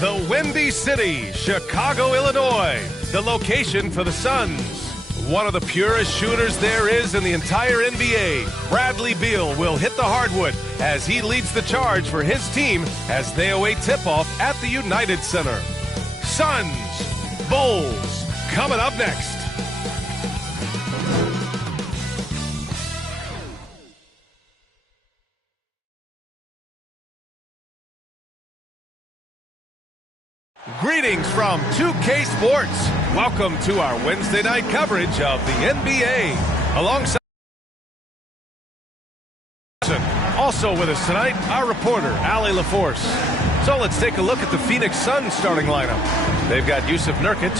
The Windy City, Chicago, Illinois, the location for the Suns. One of the purest shooters there is in the entire NBA, Bradley Beal will hit the hardwood as he leads the charge for his team as they await tip-off at the United Center. Suns, Bulls, coming up next. Greetings from 2K Sports. Welcome to our Wednesday night coverage of the NBA. Alongside also with us tonight, our reporter, Allie LaForce. So let's take a look at the Phoenix Suns starting lineup. They've got Yusuf Nurkic,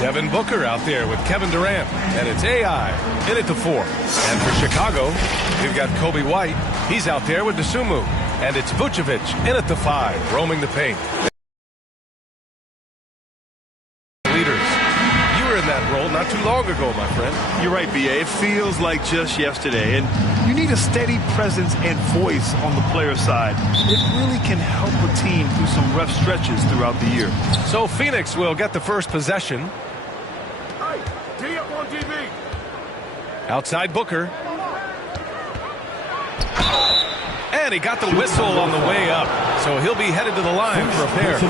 Devin Booker out there with Kevin Durant, and it's AI in at the 4. And for Chicago, we've got Kobe White. He's out there with Dosunmu, and it's Vucevic in at the 5, roaming the paint. Not too long ago, my friend. You're right, B.A. It feels like just yesterday. And you need a steady presence and voice on the player side. It really can help a team through some rough stretches throughout the year. So Phoenix will get the first possession. Hey, D up on DB. Outside Booker. And he got the whistle on the way up. So he'll be headed to the line for a pair.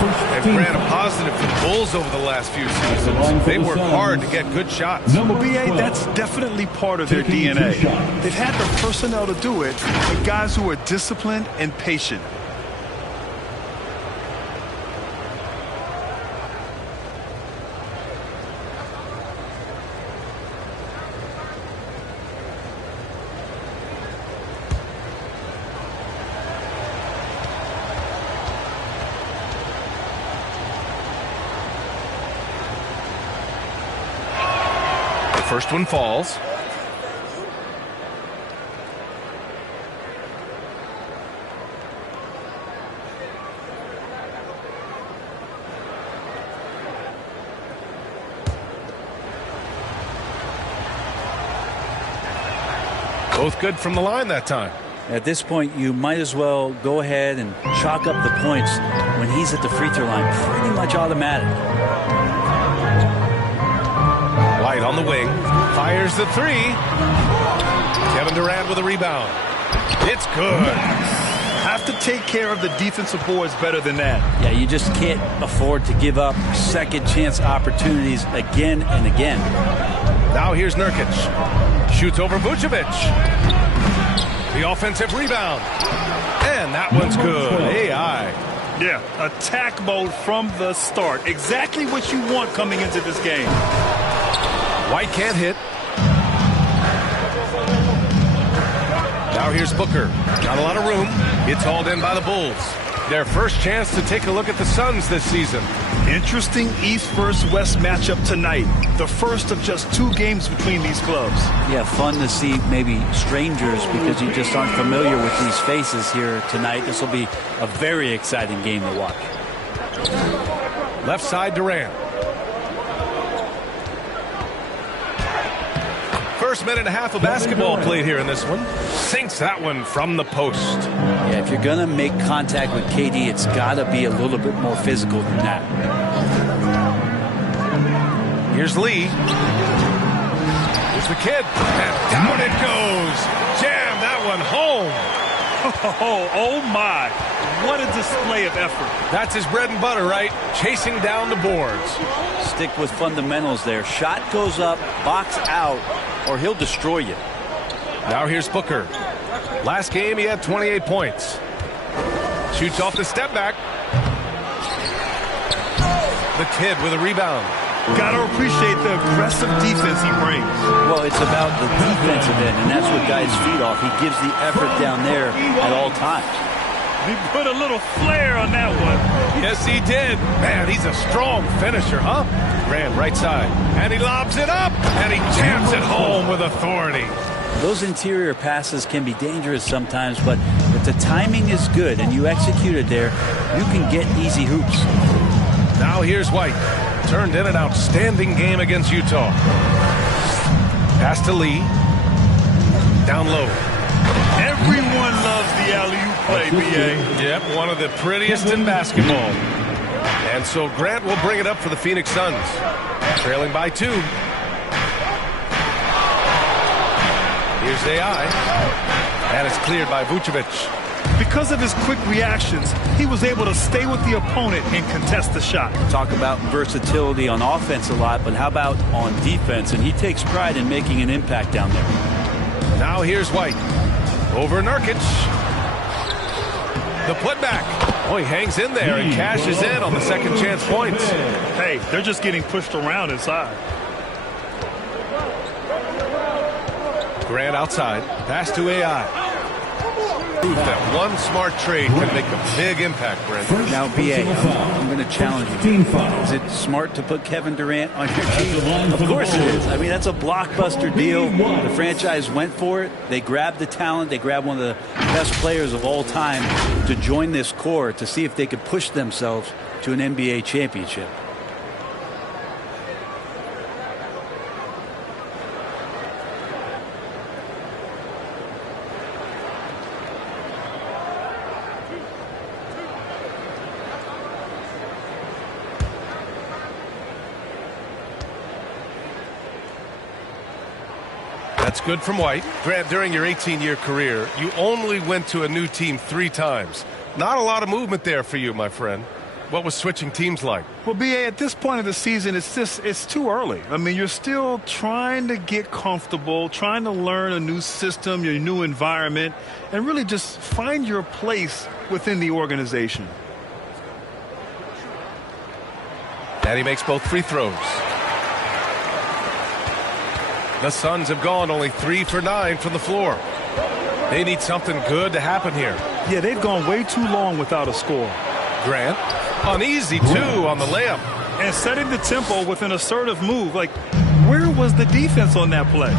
They've ran a positive for the Bulls over the last few seasons. They work hard to get good shots. Well, B.A., that's definitely part of their DNA. They've had the personnel to do it, but guys who are disciplined and patient. First one falls. Both good from the line that time. At this point, you might as well go ahead and chalk up the points when he's at the free throw line. Pretty much automatic. White on the wing, fires the 3. Kevin Durant with a rebound. It's good. Have to take care of the defensive boards better than that. Yeah, you just can't afford to give up second chance opportunities again and again. Now here's Nurkic. Shoots over Vucevic. The offensive rebound. And that one's good. AI. Yeah, attack mode from the start. Exactly what you want coming into this game. White can't hit. Now here's Booker. Not a lot of room. It's hauled in by the Bulls. Their first chance to take a look at the Suns this season. Interesting East versus West matchup tonight. The first of just 2 games between these clubs. Yeah, fun to see maybe strangers because you just aren't familiar with these faces here tonight. This will be a very exciting game to watch. Left side Durant. First minute and a half of basketball played here in this one. Sinks that one from the post. Yeah, if you're going to make contact with KD, it's got to be a little bit more physical than that. Here's Lee. Here's the kid. And down it goes. Jam that one home. Oh my. What a display of effort. That's his bread and butter, right? Chasing down the boards. Stick with fundamentals there. Shot goes up, box out, or he'll destroy you. Now here's Booker. Last game he had 28 points. Shoots off the step back. The kid with a rebound. Got to appreciate the aggressive defense he brings. Well, it's about the defensive end, and that's what guys feed off. He gives the effort down there at all times. He put a little flair on that one. Yes, he did. Man, he's a strong finisher, huh? Graham, right side. And he lobs it up, and he jams it home with authority. Those interior passes can be dangerous sometimes, but if the timing is good and you execute it there, you can get easy hoops. Now here's White. Turned in an outstanding game against Utah. Pass to Lee. Down low. Everyone loves the alley-oop play, B.A. Yep, one of the prettiest in basketball. And so Grant will bring it up for the Phoenix Suns. Trailing by 2. Here's AI. And it's cleared by Vucevic. Because of his quick reactions, he was able to stay with the opponent and contest the shot. Talk about versatility on offense a lot, but how about on defense? And he takes pride in making an impact down there. Now here's White. Over Nurkic. The putback. Oh, he hangs in there and cashes in on the second chance points. Hey, they're just getting pushed around inside. Grant outside. Pass to AI. Proof that one smart trade can make a big impact, Brent. Now, BA, I'm going to challenge you. Is it smart to put Kevin Durant on your team? Of course it is. I mean, that's a blockbuster deal. The franchise went for it. They grabbed the talent. They grabbed one of the best players of all time to join this core to see if they could push themselves to an NBA championship. That's good from White. Grant, during your 18-year career, you only went to a new team 3 times. Not a lot of movement there for you, my friend. What was switching teams like? Well, B.A., at this point of the season, it's too early. I mean, you're still trying to get comfortable, trying to learn a new system, your new environment, and really just find your place within the organization. And he makes both free throws. The Suns have gone only 3 for 9 from the floor. They need something good to happen here. Yeah, they've gone way too long without a score. Grant, uneasy too on the layup. And setting the tempo with an assertive move. Like, where was the defense on that play?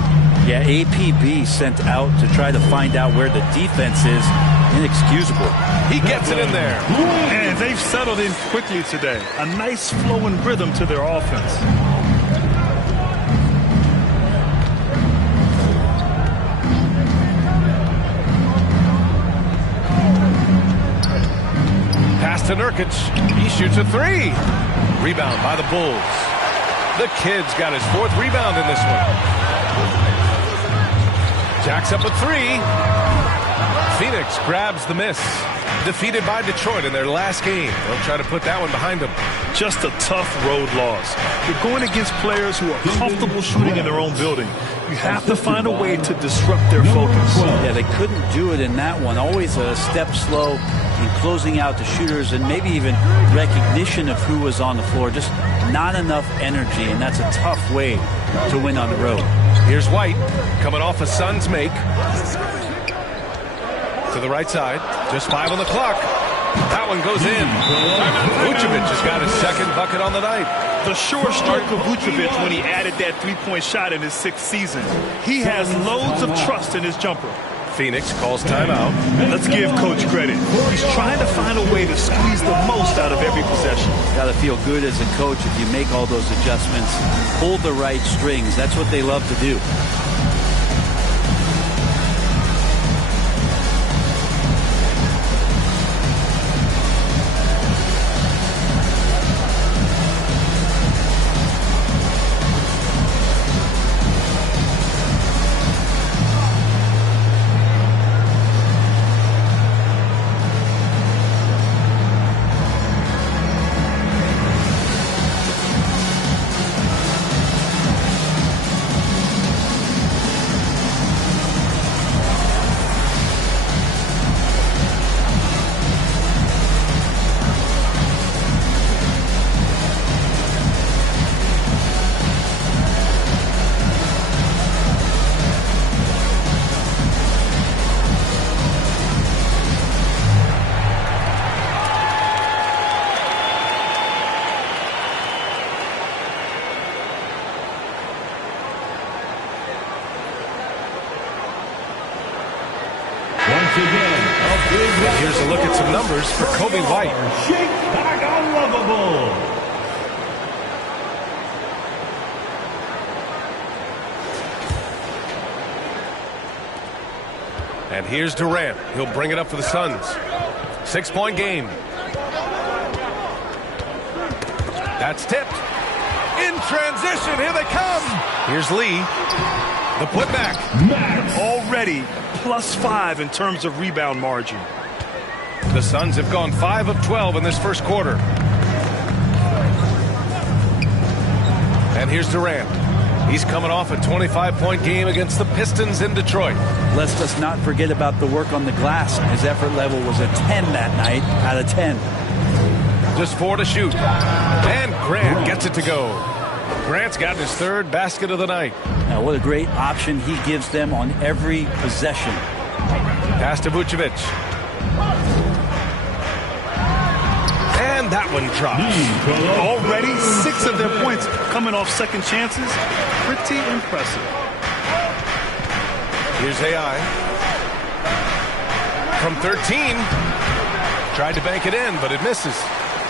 Yeah, APB sent out to try to find out where the defense is. Inexcusable. He gets it in there. And they've settled in quickly today. A nice flowing rhythm to their offense. Pass to Nurkic. He shoots a 3. Rebound by the Bulls. The kid's got his 4th rebound in this one. Jacks up a 3. Phoenix grabs the miss. Defeated by Detroit in their last game. They'll try to put that one behind them. Just a tough road loss. You're going against players who are comfortable shooting in their own building. You have to find a way to disrupt their focus. Yeah, they couldn't do it in that one. Always a step slow in closing out the shooters and maybe even recognition of who was on the floor. Just not enough energy, and that's a tough way to win on the road. Here's White coming off a Suns make. To the right side. Just 5 on the clock. That one goes in. Vucevic has got his 2nd bucket on the night. The sure stroke of Vucevic when he added that 3-point shot in his 6th season. He has loads of trust in his jumper. Phoenix calls timeout. Let's give Coach credit. He's trying to find a way to squeeze the most out of every possession. Got to feel good as a coach if you make all those adjustments. Pull the right strings. That's what they love to do. Here's a look at some numbers for Kobe White. And here's Durant. He'll bring it up for the Suns. 6-point game. That's tipped. In transition, here they come. Here's Lee. The putback. Already +5 in terms of rebound margin. The Suns have gone 5 of 12 in this first quarter. And here's Durant. He's coming off a 25-point game against the Pistons in Detroit. Let's just not forget about the work on the glass. His effort level was a 10 that night out of 10. Just 4 to shoot. And Grant gets it to go. Grant's got his 3rd basket of the night. Now, what a great option he gives them on every possession. Pass to Vucevic. And that one drops. Already 6 of their points coming off second chances. Pretty impressive. Here's AI. From 13. Tried to bank it in, but it misses.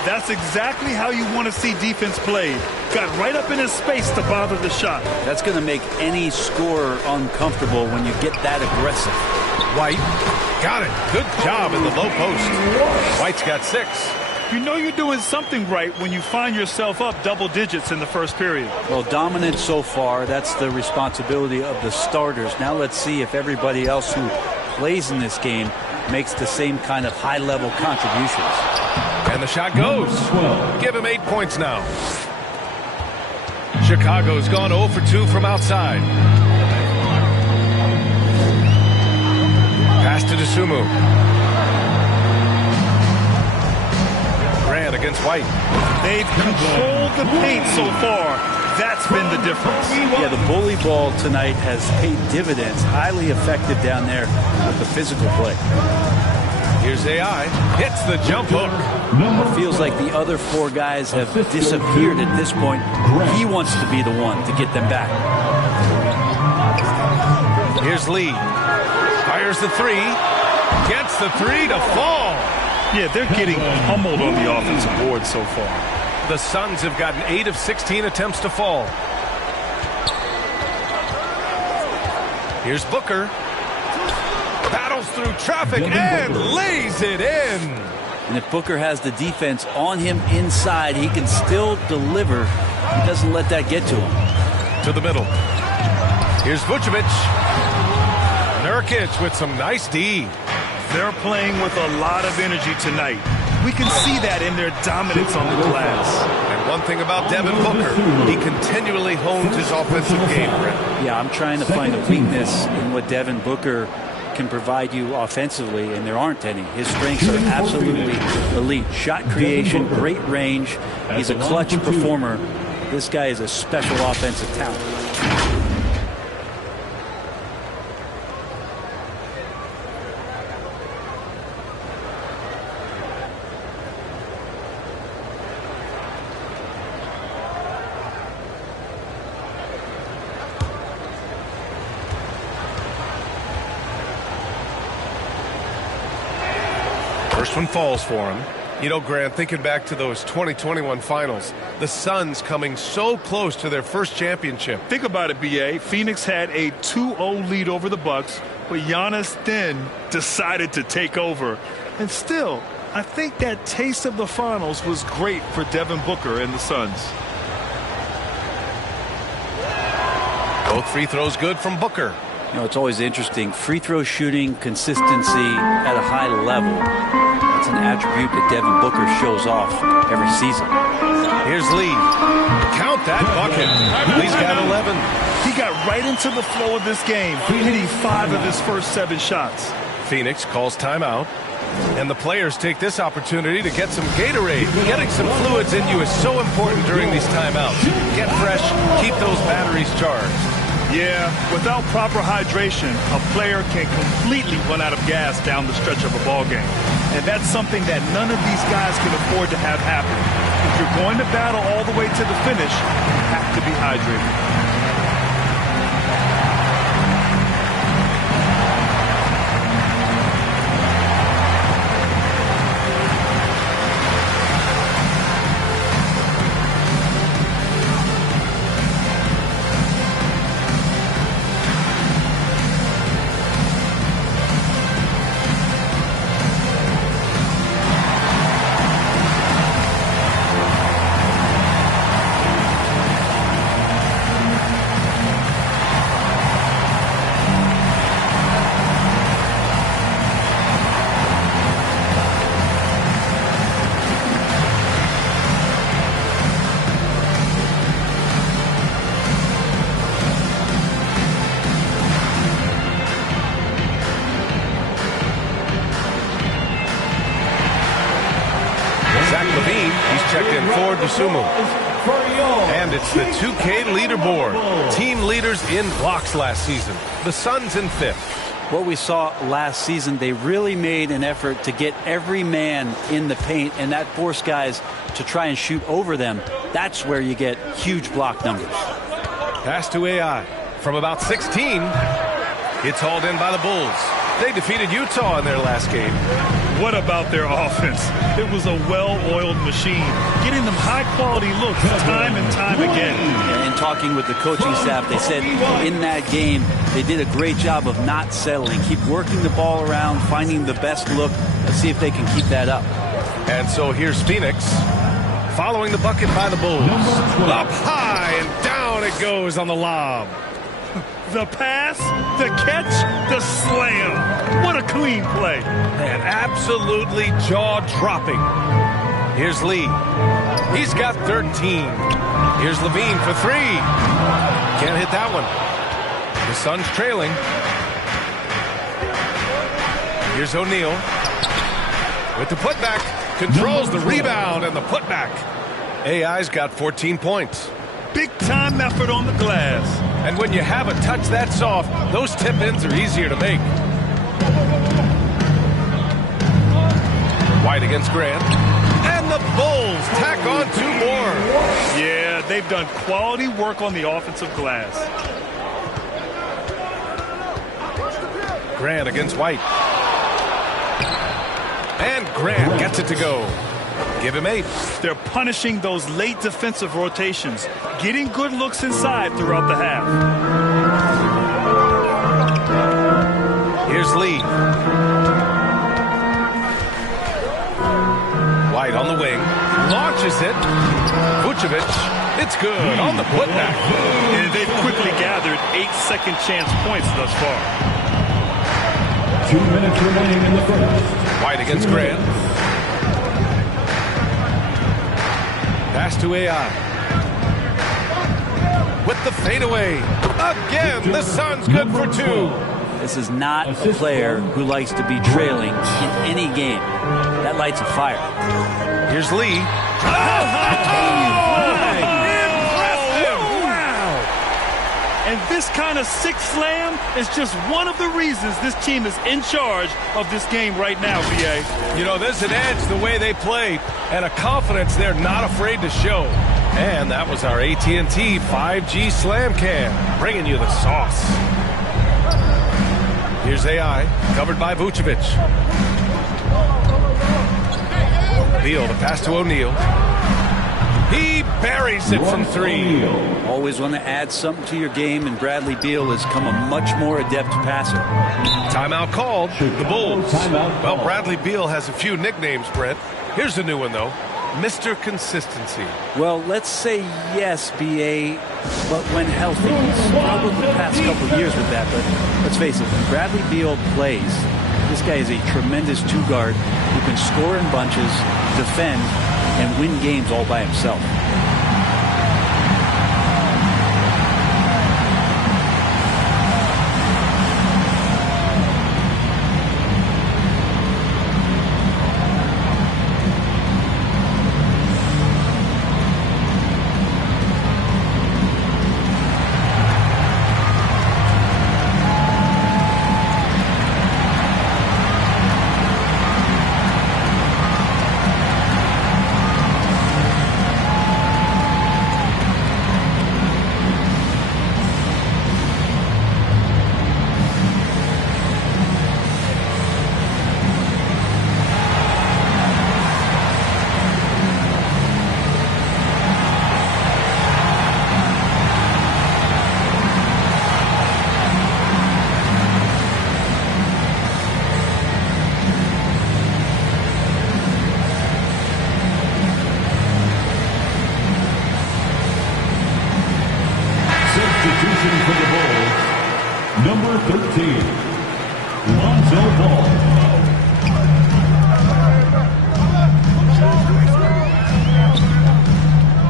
That's exactly how you want to see defense played. Got right up in his space to bother the shot. That's going to make any scorer uncomfortable when you get that aggressive. White got it. Good job in the low post. White's got 6. You know you're doing something right when you find yourself up double digits in the first period. Well, dominant so far. That's the responsibility of the starters. Now let's see if everybody else who plays in this game makes the same kind of high-level contributions. And the shot goes. Give him 8 points now. Chicago's gone 0 for 2 from outside. Pass to Dosunmu. Grant against White. They've controlled the paint so far. That's been the difference. Yeah, the bully ball tonight has paid dividends. Highly effective down there with the physical play. Here's AI. Hits the jump hook. It feels like the other 4 guys have disappeared at this point. He wants to be the one to get them back. Here's Lee. Fires the 3. Gets the 3 to fall. Yeah, they're getting pummeled on the offensive board so far. The Suns have gotten 8 of 16 attempts to fall. Here's Booker. Battles through traffic and lays it in. And if Booker has the defense on him inside, he can still deliver. He doesn't let that get to him. To the middle. Here's Vucevic. Nurkic with some nice D. They're playing with a lot of energy tonight. We can see that in their dominance on the glass. And one thing about Devin Booker, he continually hones his offensive game. Yeah, I'm trying to find a weakness in what Devin Booker can provide you offensively, and there aren't any. His strengths are absolutely elite. Shot creation, great range. He's a clutch performer. This guy is a special offensive talent. First one falls for him. You know, Grant, thinking back to those 2021 finals, the Suns coming so close to their first championship. Think about it, B.A. Phoenix had a 2-0 lead over the Bucks, but Giannis then decided to take over. And still, I think that taste of the finals was great for Devin Booker and the Suns. Both free throws good from Booker. You know, it's always interesting. Free throw shooting, consistency at a high level. That's an attribute that Devin Booker shows off every season. Here's Lee. Count that bucket. Lee's got 11. He got right into the flow of this game, hitting 5 of his first 7 shots. Phoenix calls timeout. And the players take this opportunity to get some Gatorade. Getting some fluids in you is so important during these timeouts. Get fresh, keep those batteries charged. Yeah, without proper hydration, a player can completely run out of gas down the stretch of a ball game. And that's something that none of these guys can afford to have happen. If you're going to battle all the way to the finish, you have to be hydrated. Zach Levine, he's checked in for Dusumu. And it's the 2K leaderboard. Team leaders in blocks last season. The Suns in 5th. What we saw last season, they really made an effort to get every man in the paint, and that forced guys to try and shoot over them. That's where you get huge block numbers. Pass to AI from about 16. It's hauled in by the Bulls. They defeated Utah in their last game. What about their offense? It was a well-oiled machine, getting them high-quality looks time and time again. And talking with the coaching staff, they said in that game they did a great job of not settling. Keep working the ball around, finding the best look. Let's see if they can keep that up. And so here's Phoenix following the bucket by the Bulls. Up high and down it goes on the lob. The pass, the catch, the slam. What a clean play. Man, absolutely jaw-dropping. Here's Lee. He's got 13. Here's Levine for 3. Can't hit that one. The Suns trailing. Here's O'Neal with the putback. Controls the rebound and the putback. AI's got 14 points. Big-time effort on the glass. And when you have a touch that soft, those tip-ins are easier to make. White against Grant. And the Bulls tack on 2 more. Yeah, they've done quality work on the offensive glass. Grant against White. And Grant gets it to go. Give him 8. They're punishing those late defensive rotations, getting good looks inside throughout the half. Here's Lee. White on the wing. Launches it. Vucevic. It's good on the putback. And they've quickly gathered 8 second chance points thus far. 2 minutes remaining in the first. White against Grant. Pass to AI. With the fadeaway. Again, the Suns good for 2. This is not a player who likes to be trailing in any game. That lights a fire. Here's Lee. And this kind of sick slam is just one of the reasons this team is in charge of this game right now, VA. You know, there's an edge the way they play and a confidence they're not afraid to show. And that was our AT&T 5G Slam Cam, bringing you the sauce. Here's AI, covered by Vucevic. Beal, the pass to O'Neal. He buries it from 3. Always want to add something to your game, and Bradley Beal has come a much more adept passer. Timeout called. The Bulls. Well, Bradley Beal has a few nicknames, Brent. Here's a new one, though. Mr. Consistency. Well, let's say yes, BA, but when healthy. He's struggled the past couple of years with that, but let's face it, when Bradley Beal plays, this guy is a tremendous 2-guard who can score in bunches, defend, and win games all by himself. Substitution for the Bulls, number 13, Lonzo Ball.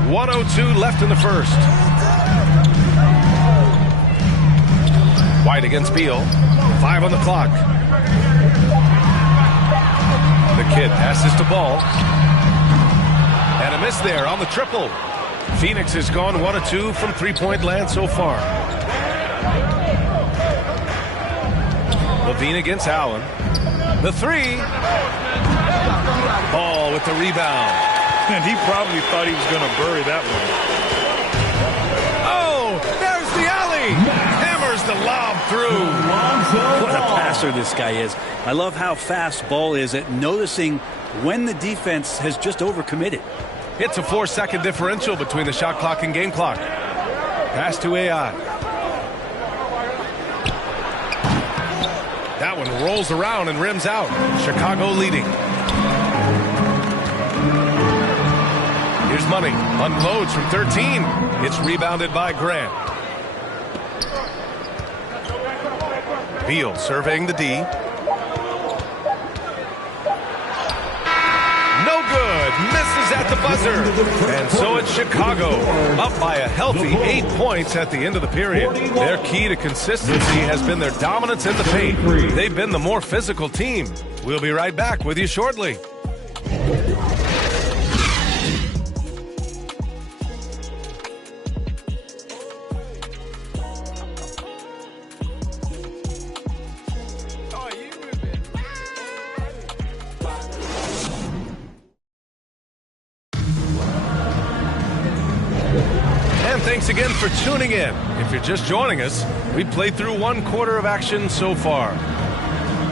1:02 left in the first. White against Beal. 5 on the clock. The kid passes to Ball. And a miss there on the triple. Phoenix has gone 1 of 2 from three-point land so far. Levine against Allen. The three. Ball with the rebound. And he probably thought he was going to bury that one. Oh, there's the alley. Hammers the lob through. What a passer this guy is. I love how fast Ball is at noticing when the defense has just overcommitted. It's a 4-second differential between the shot clock and game clock. Pass to AI. That one rolls around and rims out. Chicago leading. Here's Money. Unloads from 13. It's rebounded by Grant. Beal surveying the D. No good. Misses at the buzzer. And so it's Chicago up by a healthy 8 points at the end of the period. Their key to consistency has been their dominance in the paint. They've been the more physical team. We'll be right back with you shortly. Thanks again for tuning in. If you're just joining us, we played through 1 quarter of action so far.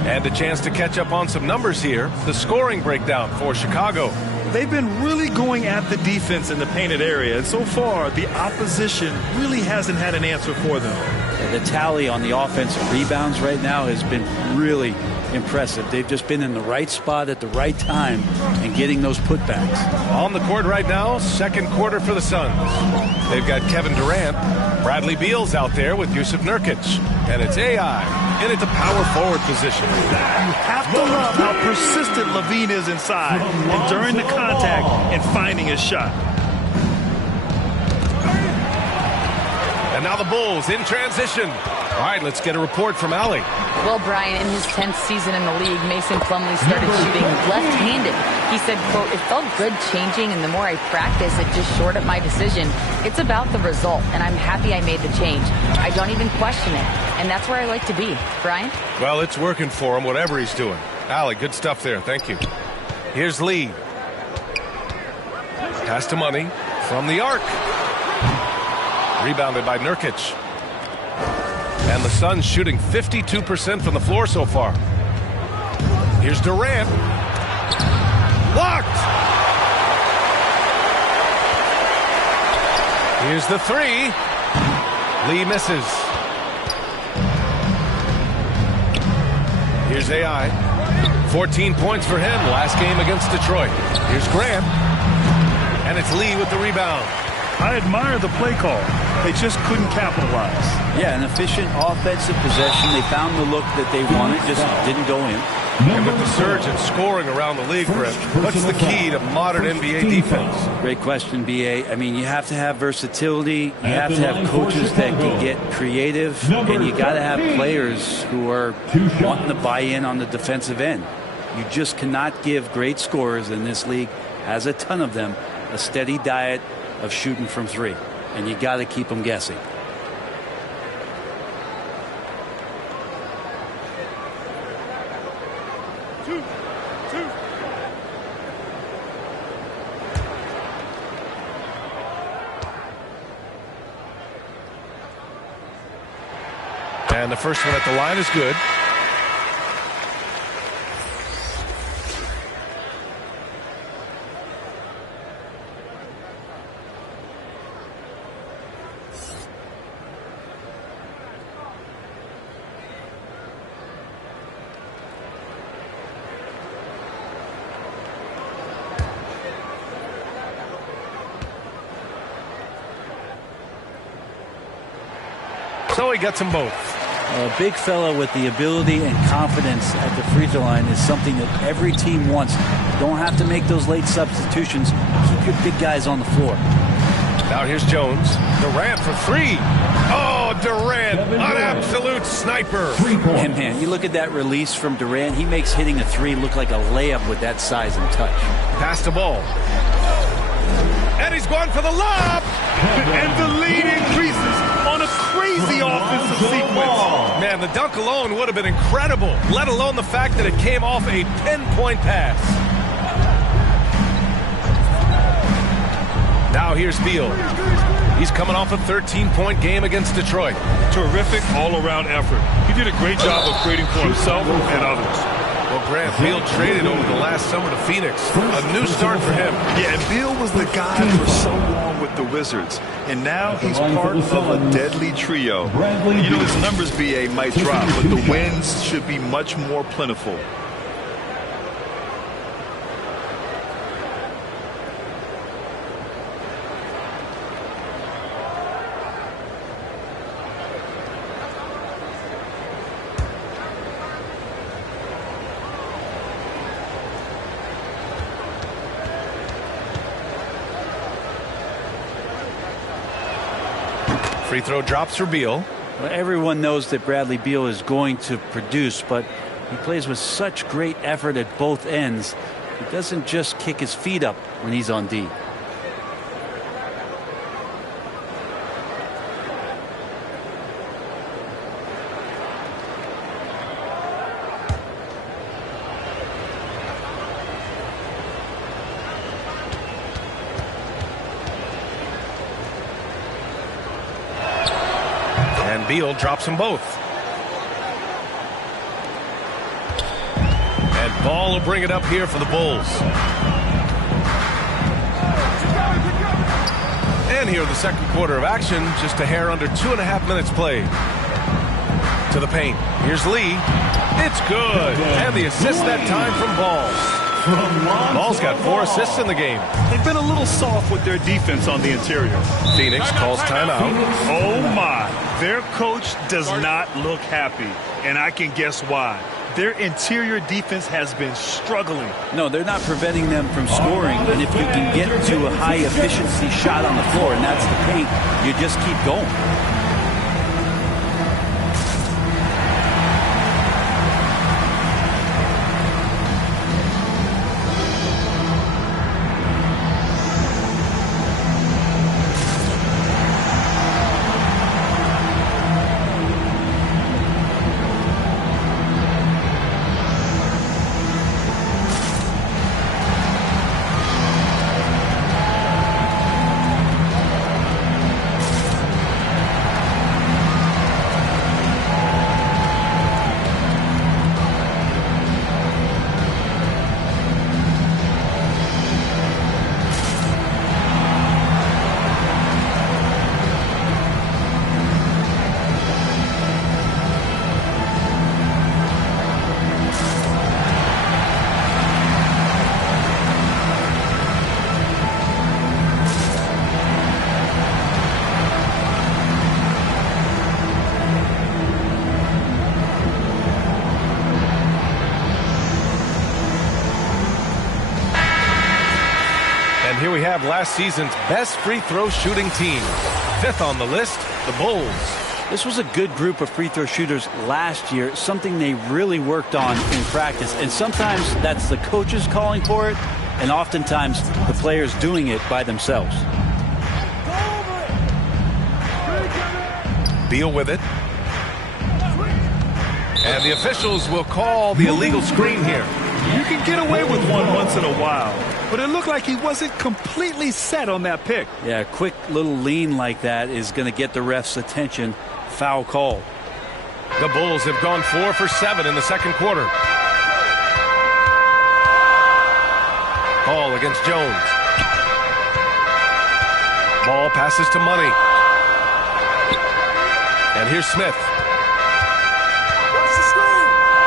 And a chance to catch up on some numbers here. The scoring breakdown for Chicago. They've been really going at the defense in the painted area. And so far, the opposition really hasn't had an answer for them. The tally on the offensive rebounds right now has been really impressive. They've just been in the right spot at the right time and getting those putbacks. On the court right now, second quarter for the Suns. They've got Kevin Durant. Bradley Beal's out there with Yusuf Nurkic. And it's AI in at the power forward position. You have to love how persistent Levine is inside and during the contact and finding his shot. And now the Bulls in transition. All right, let's get a report from Allie. Well, Brian, in his 10th season in the league, Mason Plumlee started shooting left-handed. He said, quote, "It felt good changing, and the more I practice, it just shored up my decision. It's about the result, and I'm happy I made the change. I don't even question it, and that's where I like to be." Brian? Well, it's working for him, whatever he's doing. Allie, good stuff there. Thank you. Here's Lee. Pass to Money from the arc. Rebounded by Nurkic. And the Suns shooting 52% from the floor so far. Here's Durant. Blocked! Here's the three. Lee misses. Here's AI. 14 points for him last game against Detroit. Here's Grant. And it's Lee with the rebound. I admire the play call. They just couldn't capitalize. Yeah, an efficient offensive possession. They found the look that they wanted, just didn't go in. And with the surge in scoring around the league, Brett, what's the key to modern NBA defense? Great question, B.A. I mean, you have to have versatility. You have to have coaches that can get creative. And you got to have players who are wanting to buy in on the defensive end. You just cannot give great scorers, in this league has a ton of them, a steady diet of shooting from three. And you got to keep them guessing. And the first one at the line is good. So he gets them both. A big fella with the ability and confidence at the free throw line is something that every team wants. You don't have to make those late substitutions. Keep your big guys on the floor. Now here's Jones. Durant for three. Oh, Durant, an absolute sniper. And man, you look at that release from Durant. He makes hitting a three look like a layup with that size and touch. Pass the ball. And he's going for the lob. And the lead increases on a crazy offensive sequence. Man, the dunk alone would have been incredible, let alone the fact that it came off a pinpoint pass. Now here's Beal. He's coming off a 13-point game against Detroit. Terrific all-around effort. He did a great job of creating for himself and others. Well, Grant, Beal traded over the last summer to Phoenix. A new start for him. Yeah, and Beal was the guy for so long with the Wizards. And now he's part of a deadly trio. You know, his numbers, BA, might drop, but the wins should be much more plentiful. Free throw drops for Beal. Well, everyone knows that Bradley Beal is going to produce, but he plays with such great effort at both ends. He doesn't just kick his feet up when he's on D. Beal drops them both. And Ball will bring it up here for the Bulls. And here in the second quarter of action, just a hair under 2.5 minutes played. To the paint. Here's Lee. It's good. And the assist that time from Ball. Ball's got 4 assists in the game. They've been a little soft with their defense on the interior. Phoenix calls timeout. Oh, my. Their coach does not look happy, and I can guess why. Their interior defense has been struggling. No, they're not preventing them from scoring, and if you can get to a high-efficiency shot on the floor, and that's the paint, you just keep going. Here we have last season's best free throw shooting team. 5th on the list, the Bulls. This was a good group of free throw shooters last year, something they really worked on in practice. And sometimes that's the coaches calling for it, and oftentimes the players doing it by themselves. Beal with it. And the officials will call the illegal screen here. You can get away with one once in a while, but it looked like he wasn't completely set on that pick. Yeah, a quick little lean like that is going to get the ref's attention. Foul call. The Bulls have gone 4 for 7 in the second quarter. Ball against Jones. Ball passes to Money. And here's Smith.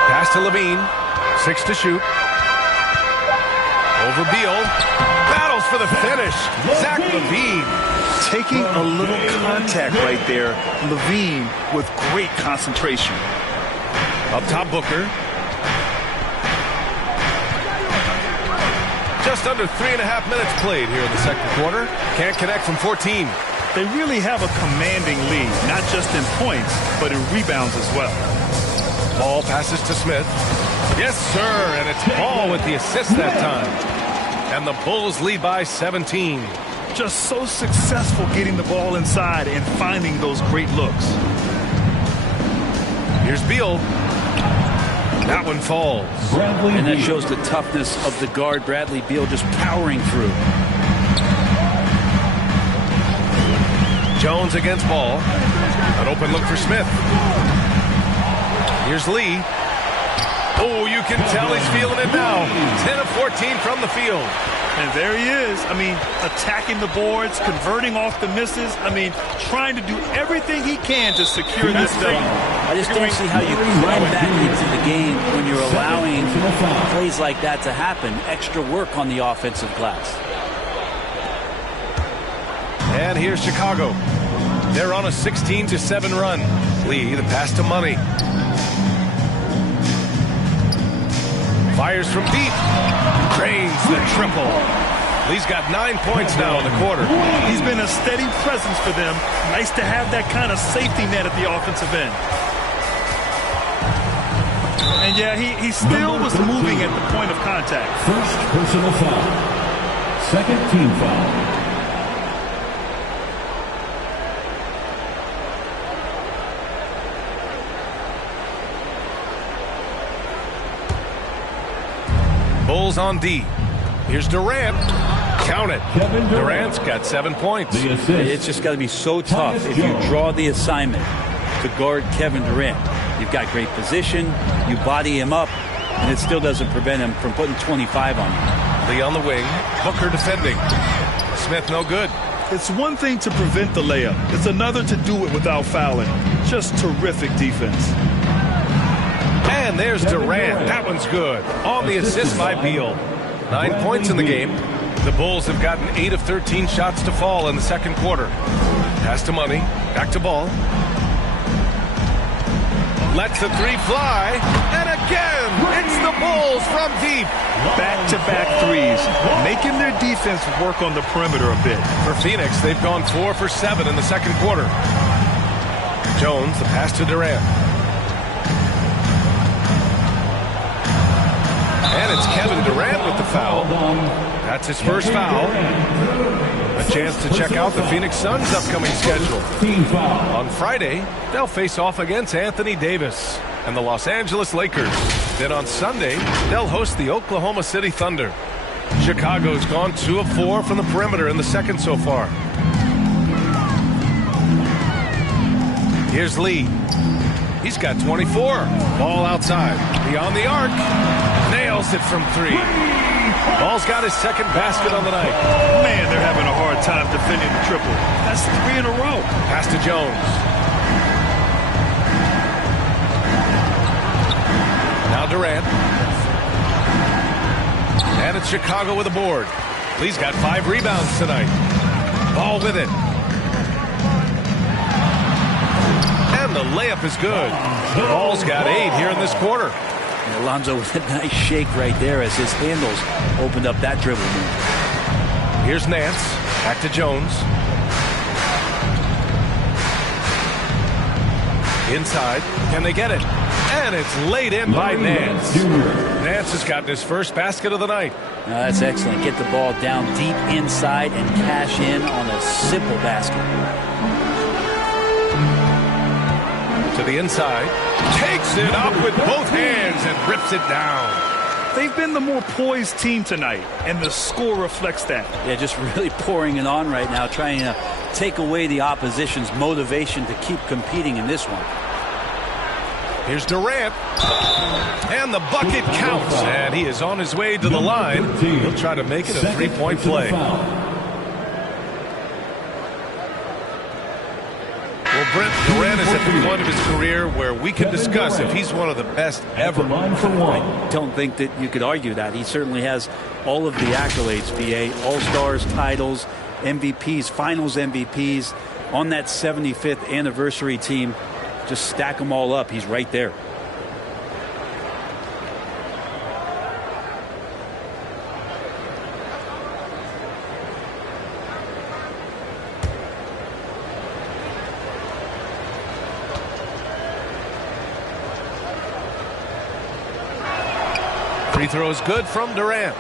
Pass to Levine. 6 to shoot. Over Beal. Battles for the finish. Zach Levine. Taking a little contact right there. Levine with great concentration. Up top, Booker. Just under 3.5 minutes played here in the second quarter. Can't connect from 14. They really have a commanding lead, not just in points, but in rebounds as well. Ball passes to Smith. Yes, sir, and it's Ball with the assist that time. And the Bulls lead by 17. Just so successful getting the ball inside and finding those great looks. Here's Beal. That one falls. And that shows the toughness of the guard, Bradley Beal, just powering through. Jones against Ball. An open look for Smith. Here's Lee. Oh, you can tell he's feeling it now. 10 of 14 from the field. And there he is. I mean, attacking the boards, converting off the misses. I mean, trying to do everything he can to secure this W. I just don't see how you climb back into the game when you're allowing plays like that to happen. Extra work on the offensive glass. And here's Chicago. They're on a 16-7 run. Lee, the pass to Money. Fires from deep. Drains the triple. Lee's got 9 points now in the quarter. He's been a steady presence for them. Nice to have that kind of safety net at the offensive end. And yeah, he still was moving at the point of contact. First personal foul. Second team foul. Bulls on D. Here's Durant. Count it. Durant's got 7 points. It's just got to be so tough if you draw the assignment to guard Kevin Durant. You've got great position, you body him up, and it still doesn't prevent him from putting 25 on you. Lee on the wing. Booker defending. Smith no good. It's one thing to prevent the layup. It's another to do it without fouling. Just terrific defense. And there's Durant. That one's good. On the assist by Beal. 9 points in the game. The Bulls have gotten 8 of 13 shots to fall in the second quarter. Pass to Money. Back to Ball. Lets the three fly. And again, it's the Bulls from deep. Back-to-back threes. Making their defense work on the perimeter a bit. For Phoenix, they've gone 4 for 7 in the second quarter. Jones, the pass to Durant. And it's Kevin Durant with the foul. That's his first foul. A chance to check out the Phoenix Suns' upcoming schedule. On Friday, they'll face off against Anthony Davis and the Los Angeles Lakers. Then on Sunday, they'll host the Oklahoma City Thunder. Chicago's gone 2 of 4 from the perimeter in the second so far. Here's Lee. He's got 24. Ball outside. Beyond the arc. Nails it from 3. Ball's got his second basket on the night. Man, they're having a hard time defending the triple. That's 3 in a row. Pass to Jones. Now Durant. And it's Chicago with a board. Lee's got 5 rebounds tonight. Ball with it. And the layup is good. Ball's got 8 here in this quarter. And Alonzo with a nice shake right there as his handles opened up that dribble move. Here's Nance. Back to Jones. Inside. Can they get it? And it's laid in by Nance. Nance has gotten his first basket of the night. That's excellent. Get the ball down deep inside and cash in on a simple basket. To the inside. Takes it up with both hands and rips it down. They've been the more poised team tonight, and the score reflects that. Yeah, just really pouring it on right now, trying to take away the opposition's motivation to keep competing in this one. Here's Durant. And the bucket counts. And he is on his way to the line. He'll try to make it a three-point play. Well, Brent, Durant is at the point of his career where we can discuss if he's one of the best ever. I don't think that you could argue that. He certainly has all of the accolades, VA, All-Stars, titles, MVPs, Finals MVPs, on that 75th anniversary team. Just stack them all up. He's right there. Free throw is good from Durant.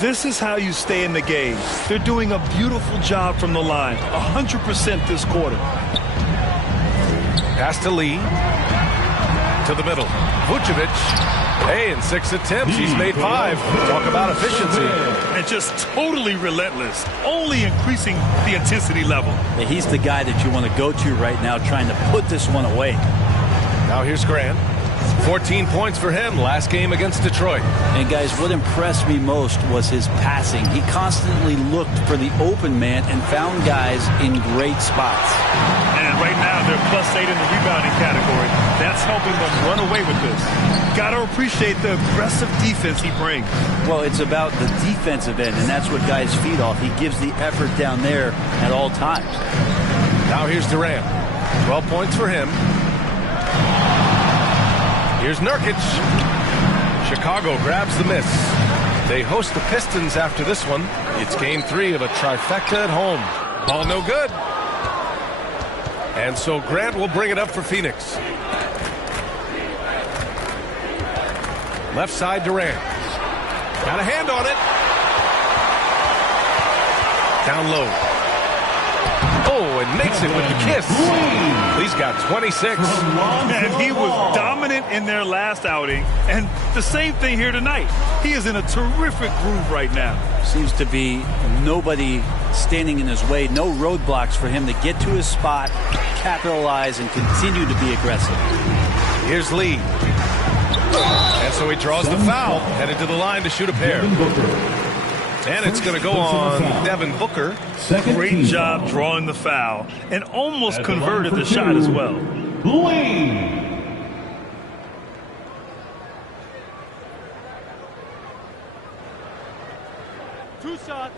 This is how you stay in the game. They're doing a beautiful job from the line. 100% this quarter. Pass to Lee. To the middle. Vucevic. Hey, in 6 attempts, he's made 5. Talk about efficiency. And just totally relentless. Only increasing the intensity level. Yeah, he's the guy that you want to go to right now, trying to put this one away. Now here's Grant. 14 points for him last game against Detroit. And guys, what impressed me most was his passing. He constantly looked for the open man and found guys in great spots. And right now they're +8 in the rebounding category. That's helping them run away with this. Got to appreciate the aggressive defense he brings. Well, it's about the defensive end, and that's what guys feed off. He gives the effort down there at all times. Now here's Durant. 12 points for him. Here's Nurkic. Chicago grabs the miss. They host the Pistons after this one. It's game 3 of a trifecta at home. Ball no good. And so Grant will bring it up for Phoenix. Left side Durant. Got a hand on it. Down low. Oh, and makes it with the kiss. He's got 26. And he was dominant in their last outing. And the same thing here tonight. He is in a terrific groove right now. Seems to be nobody standing in his way. No roadblocks for him to get to his spot, capitalize, and continue to be aggressive. Here's Lee. And so he draws the foul, headed to the line to shoot a pair. And it's going to go on Devin Booker. Great job drawing the foul and almost converted the shot as well. Two shots.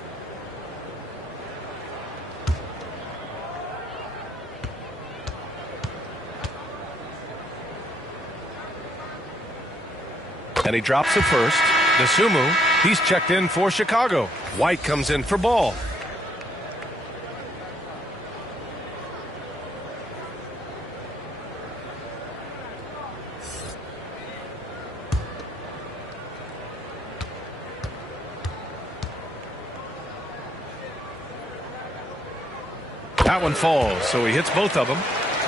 And he drops it first. Dosunmu, he's checked in for Chicago. White comes in for Ball. That one falls, so he hits both of them.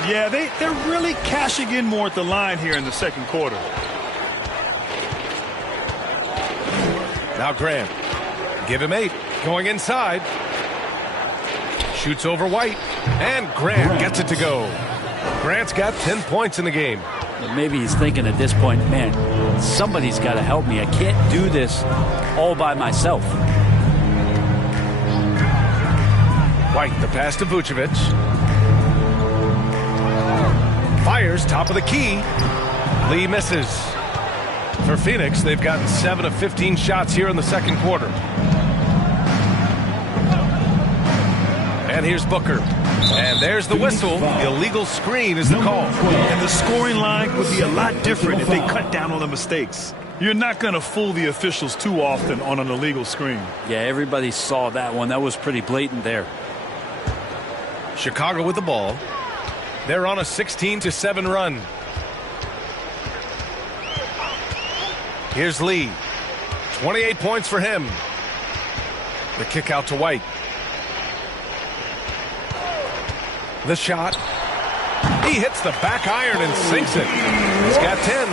Yeah, they're really cashing in more at the line here in the second quarter. Now Grant. Give him 8. Going inside. Shoots over White. And Grant gets it to go. Grant's got 10 points in the game. Maybe he's thinking at this point, man, somebody's got to help me. I can't do this all by myself. White, the pass to Vucevic. Fires, top of the key. Lee misses. For Phoenix, they've gotten 7 of 15 shots here in the second quarter. And here's Booker. And there's the whistle. The illegal screen is the call. And the scoring line would be a lot different if they cut down on the mistakes. You're not going to fool the officials too often on an illegal screen. Yeah, everybody saw that one. That was pretty blatant there. Chicago with the ball. They're on a 16-7 run. Here's Lee. 28 points for him. The kick out to White. The shot. He hits the back iron and sinks it. He's got 10.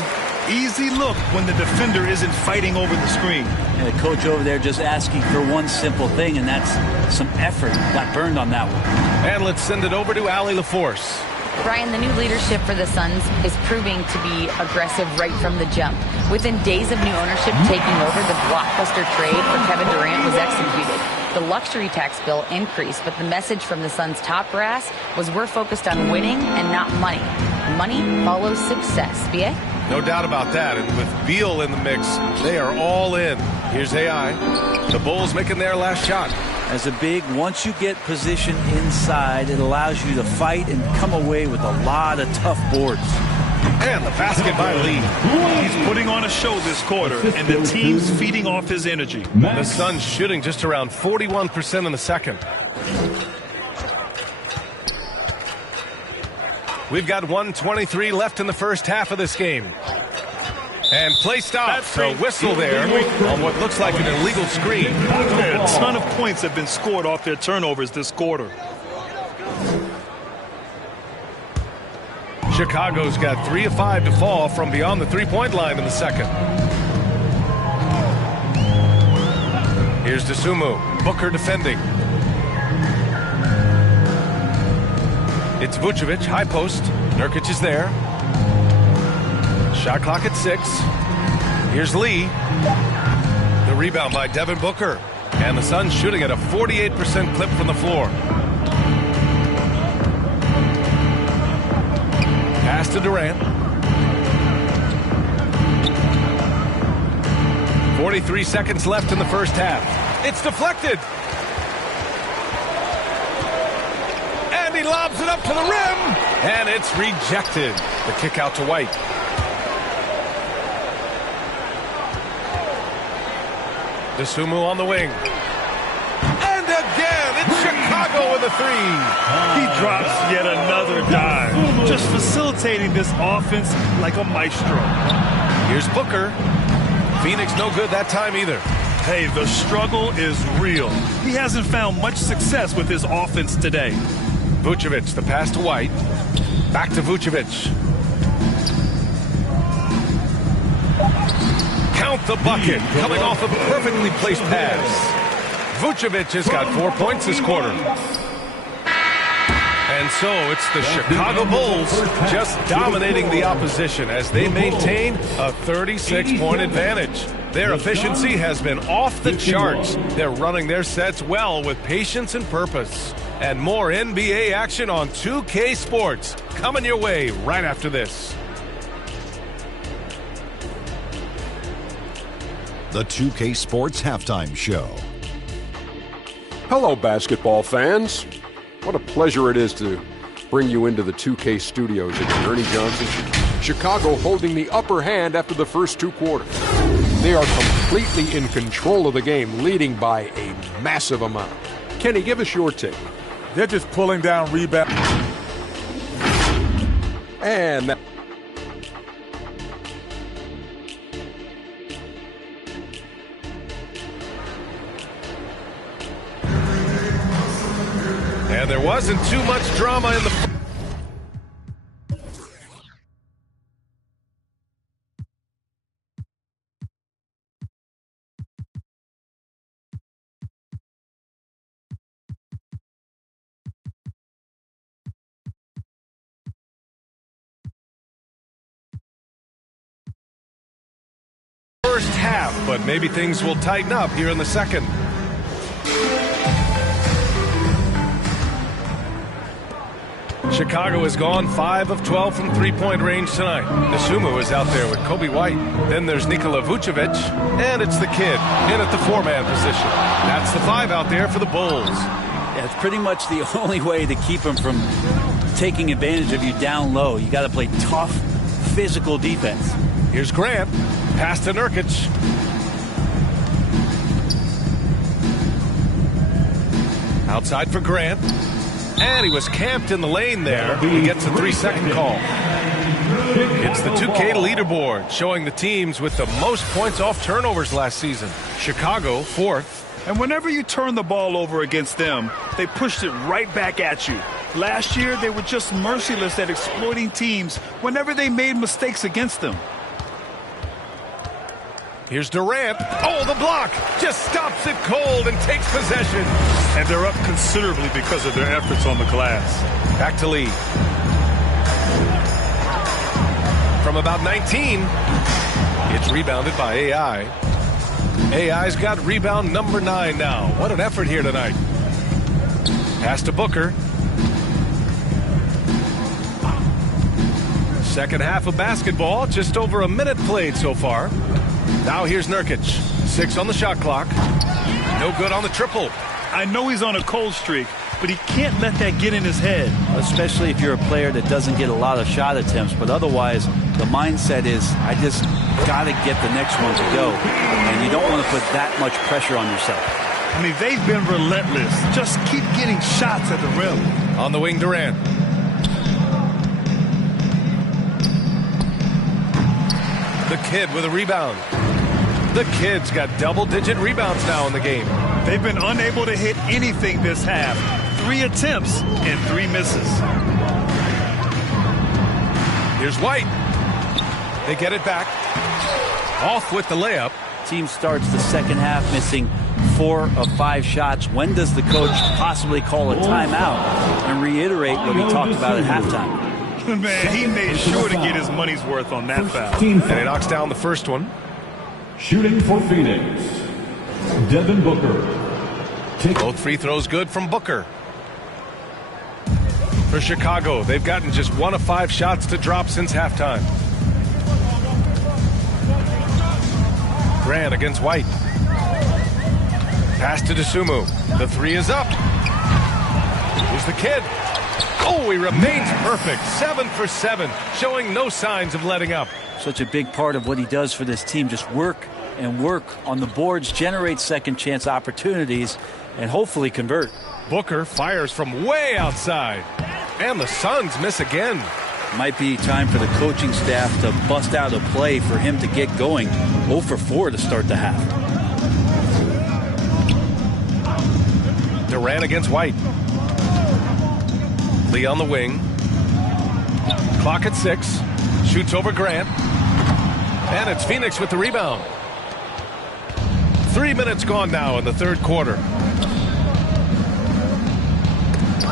Easy look when the defender isn't fighting over the screen. And the coach over there just asking for one simple thing, and that's some effort. Got burned on that one. And let's send it over to Allie LaForce. Brian, the new leadership for the Suns is proving to be aggressive right from the jump. Within days of new ownership taking over, the blockbuster trade for Kevin Durant was executed. The luxury tax bill increased, but the message from the Suns' top brass was we're focused on winning and not money. Money follows success. B.A.? No doubt about that. And with Beal in the mix, they are all in. Here's AI. The Bulls making their last shot. As a big, once you get position inside, it allows you to fight and come away with a lot of tough boards. And the basket by Lee. He's putting on a show this quarter, and the team's feeding off his energy. The Suns shooting just around 41% in the second. We've got 1:23 left in the first half of this game. And play stops. So whistle there on what looks like an illegal screen. A ton of points have been scored off their turnovers this quarter. Chicago's got 3 of 5 to fall from beyond the three-point line in the second. Here's Dosunmu. Booker defending. It's Vucevic, high post. Nurkic is there. Shot clock at 6. Here's Lee. The rebound by Devin Booker. And the Suns shooting at a 48% clip from the floor. Pass to Durant. 43 seconds left in the first half. It's deflected. And he lobs it up to the rim. And it's rejected. The kick out to White. Dosunmu on the wing. And again, it's Chicago with a 3. He drops yet another dime. Just facilitating this offense like a maestro. Here's Booker. Phoenix no good that time either. Hey, the struggle is real. He hasn't found much success with his offense today. Vucevic, the pass to White. Back to Vucevic. Count the bucket, coming off a perfectly placed pass. Vucevic has got 4 points this quarter. And so it's the Chicago Bulls just dominating the opposition as they maintain a 36-point advantage. Their efficiency has been off the charts. They're running their sets well with patience and purpose. And more NBA action on 2K Sports coming your way right after this. The 2K Sports Halftime Show. Hello, basketball fans. What a pleasure it is to bring you into the 2K studios again. Ernie Johnson, Chicago holding the upper hand after the first 2 quarters. They are completely in control of the game, leading by a massive amount. Kenny, give us your take. They're just pulling down rebound. And that and there wasn't too much drama in the first half, but maybe things will tighten up here in the second. Chicago has gone 5 of 12 from three-point range tonight. Dosunmu is out there with Kobe White. Then there's Nikola Vucevic, and it's the kid in at the 4-man position. That's the 5 out there for the Bulls. Yeah, it's pretty much the only way to keep him from taking advantage of you down low. You got to play tough, physical defense. Here's Grant. Pass to Nurkic. Outside for Grant. And he was camped in the lane there. He gets a 3-second call. It's the 2K leaderboard showing the teams with the most points off turnovers last season. Chicago, 4th. And whenever you turn the ball over against them, they pushed it right back at you. Last year, they were just merciless at exploiting teams whenever they made mistakes against them. Here's Durant. Oh, the block just stops it cold and takes possession. And they're up considerably because of their efforts on the glass. Back to Lee. From about 19, it's rebounded by AI. AI's got rebound number 9 now. What an effort here tonight. Pass to Booker. Second half of basketball, just over a minute played so far. Now here's Nurkic. 6 on the shot clock. No good on the triple. I know he's on a cold streak, but he can't let that get in his head. Especially if you're a player that doesn't get a lot of shot attempts. But otherwise, the mindset is, I just got to get the next one to go. And you don't want to put that much pressure on yourself. I mean, they've been relentless. Just keep getting shots at the rim. On the wing, Durant. The Kid with a rebound. The Kid's got double-digit rebounds now in the game. They've been unable to hit anything this half. 3 attempts and 3 misses. Here's White. They get it back. Off with the layup. Team starts the second half missing 4 of 5 shots. When does the coach possibly call a timeout and reiterate what he talked about at halftime? Man, he made sure to get his money's worth on that foul. And he knocks down the first one. Shooting for Phoenix, Devin Booker. Both free throws good from Booker. For Chicago, they've gotten just 1 of 5 shots to drop since halftime. Grant against White. Pass to Dosunmu. The 3 is up. Here's the Kid. Oh, he remains perfect. 7 for 7, showing no signs of letting up. Such a big part of what he does for this team. Just work and work on the boards, generate second chance opportunities, and hopefully convert. Booker fires from way outside. And the Suns miss again. Might be time for the coaching staff to bust out a play for him to get going. 0 for 4 to start the half. Durant against White. Lee on the wing. Clock at 6. Shoots over Grant. And it's Phoenix with the rebound. 3 minutes gone now in the third quarter.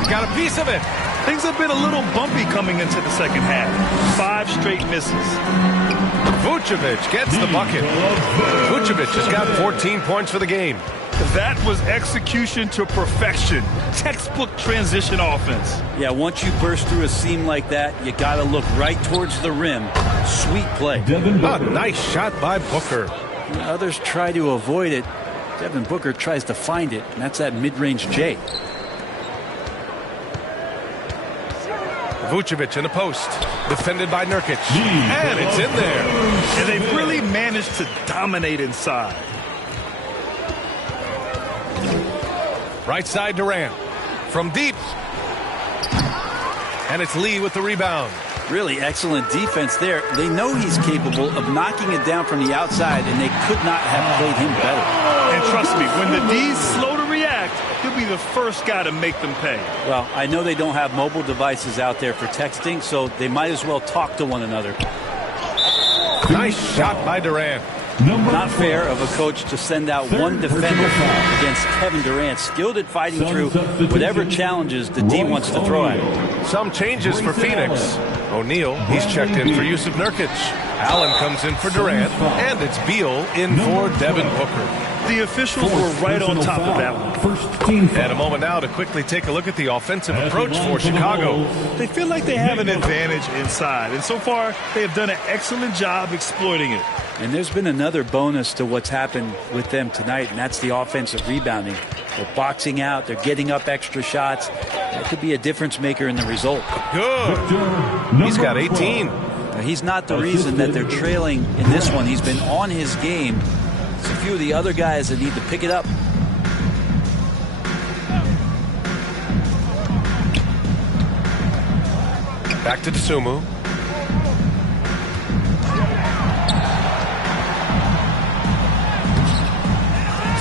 Got a piece of it. Things have been a little bumpy coming into the second half. 5 straight misses. Vucevic gets the bucket. Vucevic has got 14 points for the game. That was execution to perfection. Textbook transition offense. Yeah, once you burst through a seam like that, you got to look right towards the rim. Sweet play. A nice shot by Booker. Others try to avoid it. Devin Booker tries to find it, and that's that mid-range J. Vucevic in the post. Defended by Nurkic. And it's in there. And they've really managed to dominate inside. Right side Durant. From deep. And it's Lee with the rebound. Really excellent defense there. They know he's capable of knocking it down from the outside, and they could not have played him better. And trust me, when the D's slow to react, he'll be the first guy to make them pay. Well, I know they don't have mobile devices out there for texting, so they might as well talk to one another. Nice shot by Durant. Not fair of a coach to send out one defender against Kevin Durant, skilled at fighting through whatever challenges the D wants to throw at him. Some changes for Phoenix. O'Neal, he's checked in for Yusuf Nurkic. Allen comes in for Durant, and it's Beal in for Devin Booker. The officials were right on top of that one. And a moment now to quickly take a look at the offensive approach for Chicago. They feel like they have an advantage inside, and so far they have done an excellent job exploiting it. And there's been another bonus to what's happened with them tonight, and that's the offensive rebounding. They're boxing out, they're getting up extra shots. That could be a difference maker in the result. Good. He's got 18. He's not the reason that they're trailing in this one. He's been on his game. It's a few of the other guys that need to pick it up. Back to Dosunmu.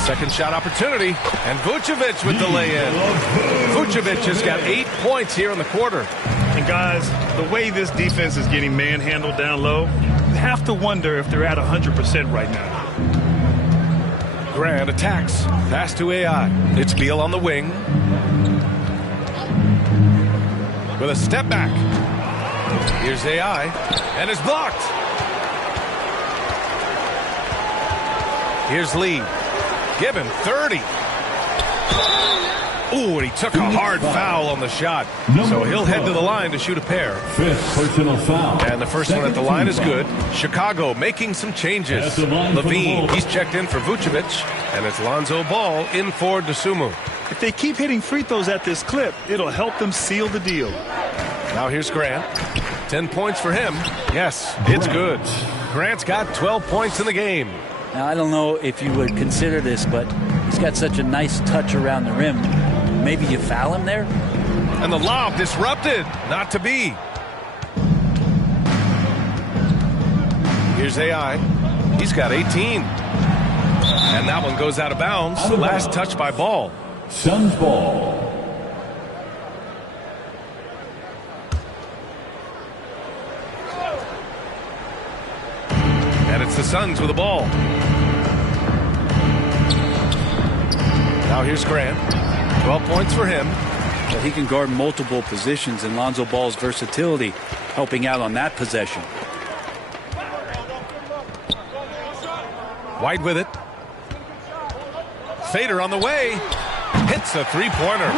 Second shot opportunity, and Vucevic with the lay-in. Vucevic has got 8 points here in the quarter. And guys, the way this defense is getting manhandled down low, you have to wonder if they're at 100% right now. Grant attacks. Pass to AI. It's Beal on the wing. With a step back. Here's AI, and it's blocked. Here's Lee. Given 30. Ooh, and he took a hard foul on the shot. So he'll head to the line to shoot a pair. 5th personal foul. And the first one at the line is good. Chicago making some changes. Levine, he's checked in for Vucevic. And it's Lonzo Ball in for Dosunmu. If they keep hitting free throws at this clip, it'll help them seal the deal. Now here's Grant. 10 points for him. Yes, it's good. Grant's got 12 points in the game. Now, I don't know if you would consider this, but he's got such a nice touch around the rim. Maybe you foul him there? And the lob disrupted. Not to be. Here's AI. He's got 18. And that one goes out of bounds. Last touch by Ball. Suns ball. And it's the Suns with the ball. Now here's Grant. 12 points for him. Well, he can guard multiple positions, and Lonzo Ball's versatility helping out on that possession. White with it. Fader on the way. Hits a three-pointer.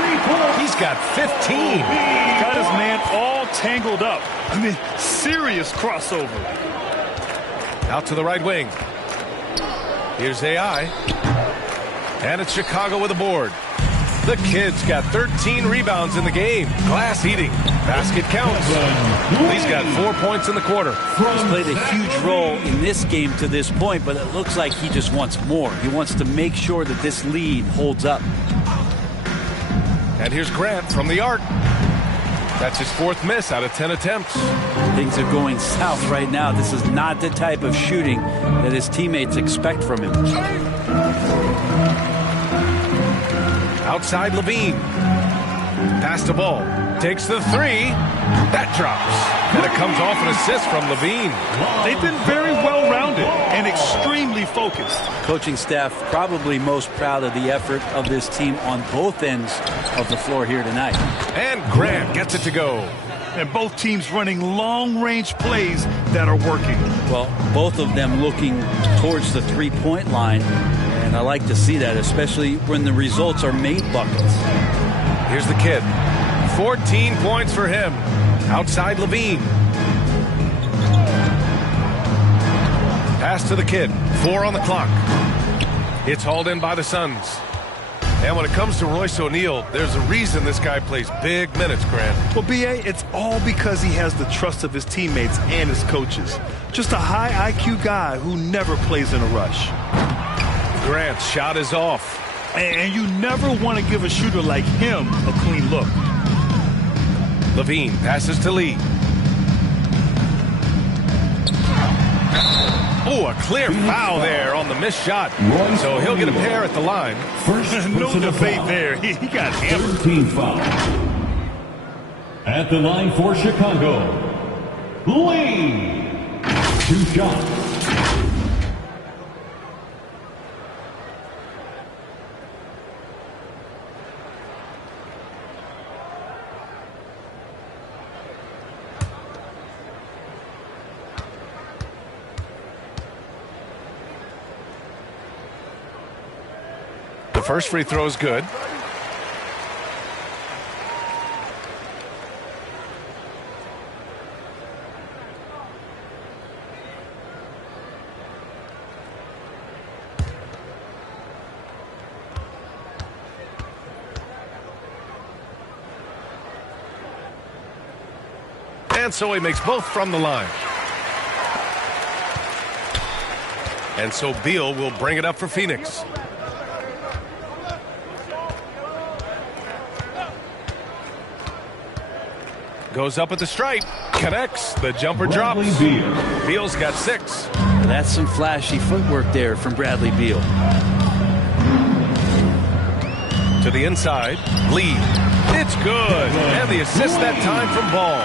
He's got 15. Got his man all tangled up. I mean, serious crossover. Out to the right wing. Here's AI. And it's Chicago with a board. The kid's got 13 rebounds in the game. Glass eating. Basket counts. He's got 4 points in the quarter. He's played a huge role in this game to this point, but it looks like he just wants more. He wants to make sure that this lead holds up. And here's Grant from the arc. That's his 4th miss out of 10 attempts. Things are going south right now. This is not the type of shooting that his teammates expect from him. Outside Levine. Pass the ball. Takes the three. That drops. And it comes off an assist from Levine. They've been very well-rounded and extremely focused. Coaching staff probably most proud of the effort of this team on both ends of the floor here tonight. And Grant gets it to go. And both teams running long-range plays that are working. Well, both of them looking towards the three-point line. And I like to see that, especially when the results are made buckets. Here's the kid. 14 points for him. Outside Levine. Pass to the kid. 4 on the clock. It's hauled in by the Suns. And when it comes to Royce O'Neal, there's a reason this guy plays big minutes, Grant. Well, B.A., it's all because he has the trust of his teammates and his coaches. Just a high IQ guy who never plays in a rush. Grant's shot is off. And you never want to give a shooter like him a clean look. Levine passes to Lee. Oh, a clear foul there on the missed shot. So he'll get a pair at the line. No debate there. He got hammered. 13 foul. At the line for Chicago, Lee. 2 shots. The first free throw is good. And so he makes both from the line. And so Beal will bring it up for Phoenix. Goes up at the stripe. Connects. The jumper drops. Beal's got 6. That's some flashy footwork there from Bradley Beal. To the inside. Lee. It's good. And the assist that time from Ball.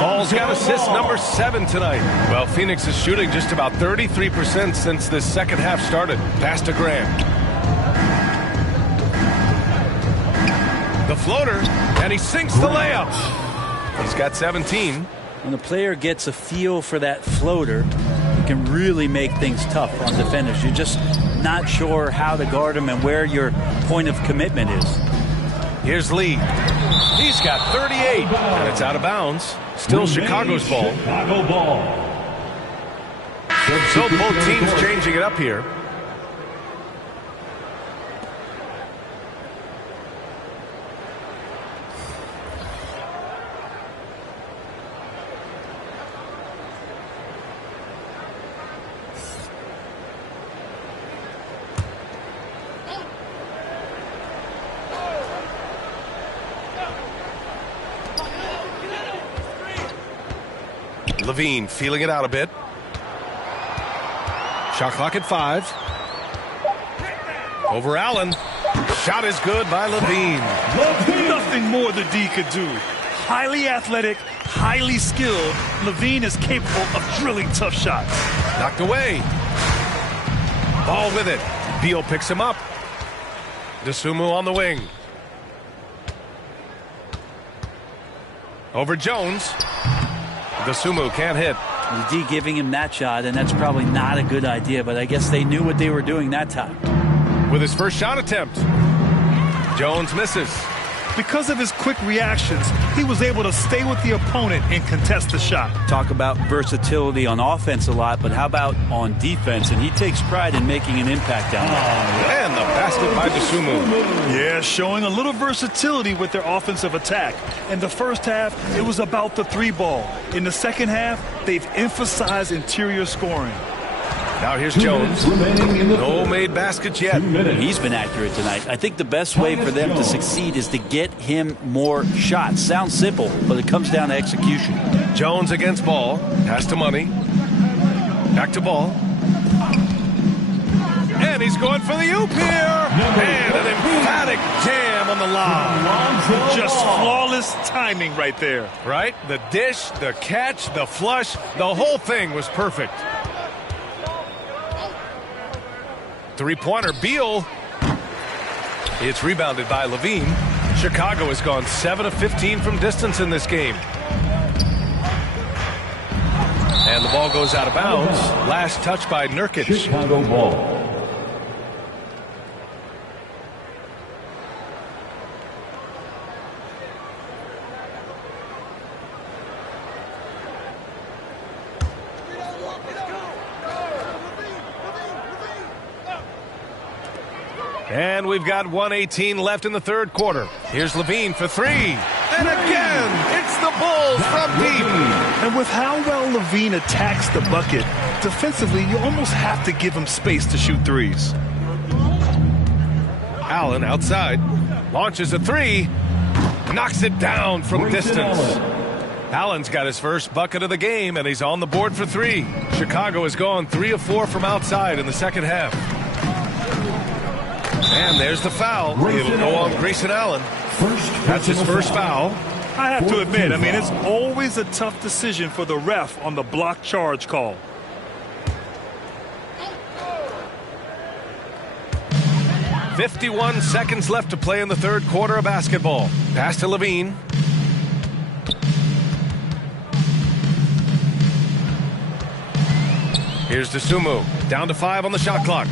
Ball's got assist number 7 tonight. Well, Phoenix is shooting just about 33% since this second half started. Pass to Grant. The floater. And he sinks the layup. He's got 17. When the player gets a feel for that floater, it can really make things tough on defenders. You're just not sure how to guard him and where your point of commitment is. Here's Lee. He's got 38. And it's out of bounds. Still Chicago's ball. Chicago ball. So both teams changing it up here. Levine feeling it out a bit. Shot clock at 5. Over Allen. Shot is good by Levine. Nothing more the D could do. Highly athletic, highly skilled, Levine is capable of drilling tough shots. Knocked away. Ball with it. Beal picks him up. DeSumo on the wing. Over Jones. DeSumo can't hit. The D giving him that shot, and that's probably not a good idea, but I guess they knew what they were doing that time. With his first shot attempt. Jones misses. Because of his quick reactions, he was able to stay with the opponent and contest the shot. Talk about versatility on offense a lot, but how about on defense? And he takes pride in making an impact down there. And the basket by DeSumo. Yeah, showing a little versatility with their offensive attack. In the first half, it was about the 3 ball. In the second half, they've emphasized interior scoring. Now here's Jones. No made baskets yet. He's been accurate tonight. I think the best way for them to succeed is to get him more shots. Sounds simple, but it comes down to execution. Jones against Ball. Pass to Money. Back to Ball. And he's going for the oop here. And an emphatic jam on the lob. Just flawless timing right there. Right? The dish, the catch, the flush, the whole thing was perfect. Three-pointer, Beal. It's rebounded by Levine. Chicago has gone 7 of 15 from distance in this game. And the ball goes out of bounds. Last touch by Nurkic. Chicago ball. And we've got 1:18 left in the third quarter. Here's Levine for 3. And again, it's the Bulls from deep. And with how well Levine attacks the bucket, defensively, you almost have to give him space to shoot threes. Allen outside. Launches a 3. Knocks it down from distance. Allen's got his first bucket of the game, and he's on the board for 3. Chicago has gone 3 of 4 from outside in the second half. And there's the foul. It'll go on Grayson Allen. That's his first foul. I have to admit, it's always a tough decision for the ref on the block charge call. "51 seconds left to play in the third quarter of basketball. Pass to Levine. Here's DeSumo. Down to 5 on the shot clock.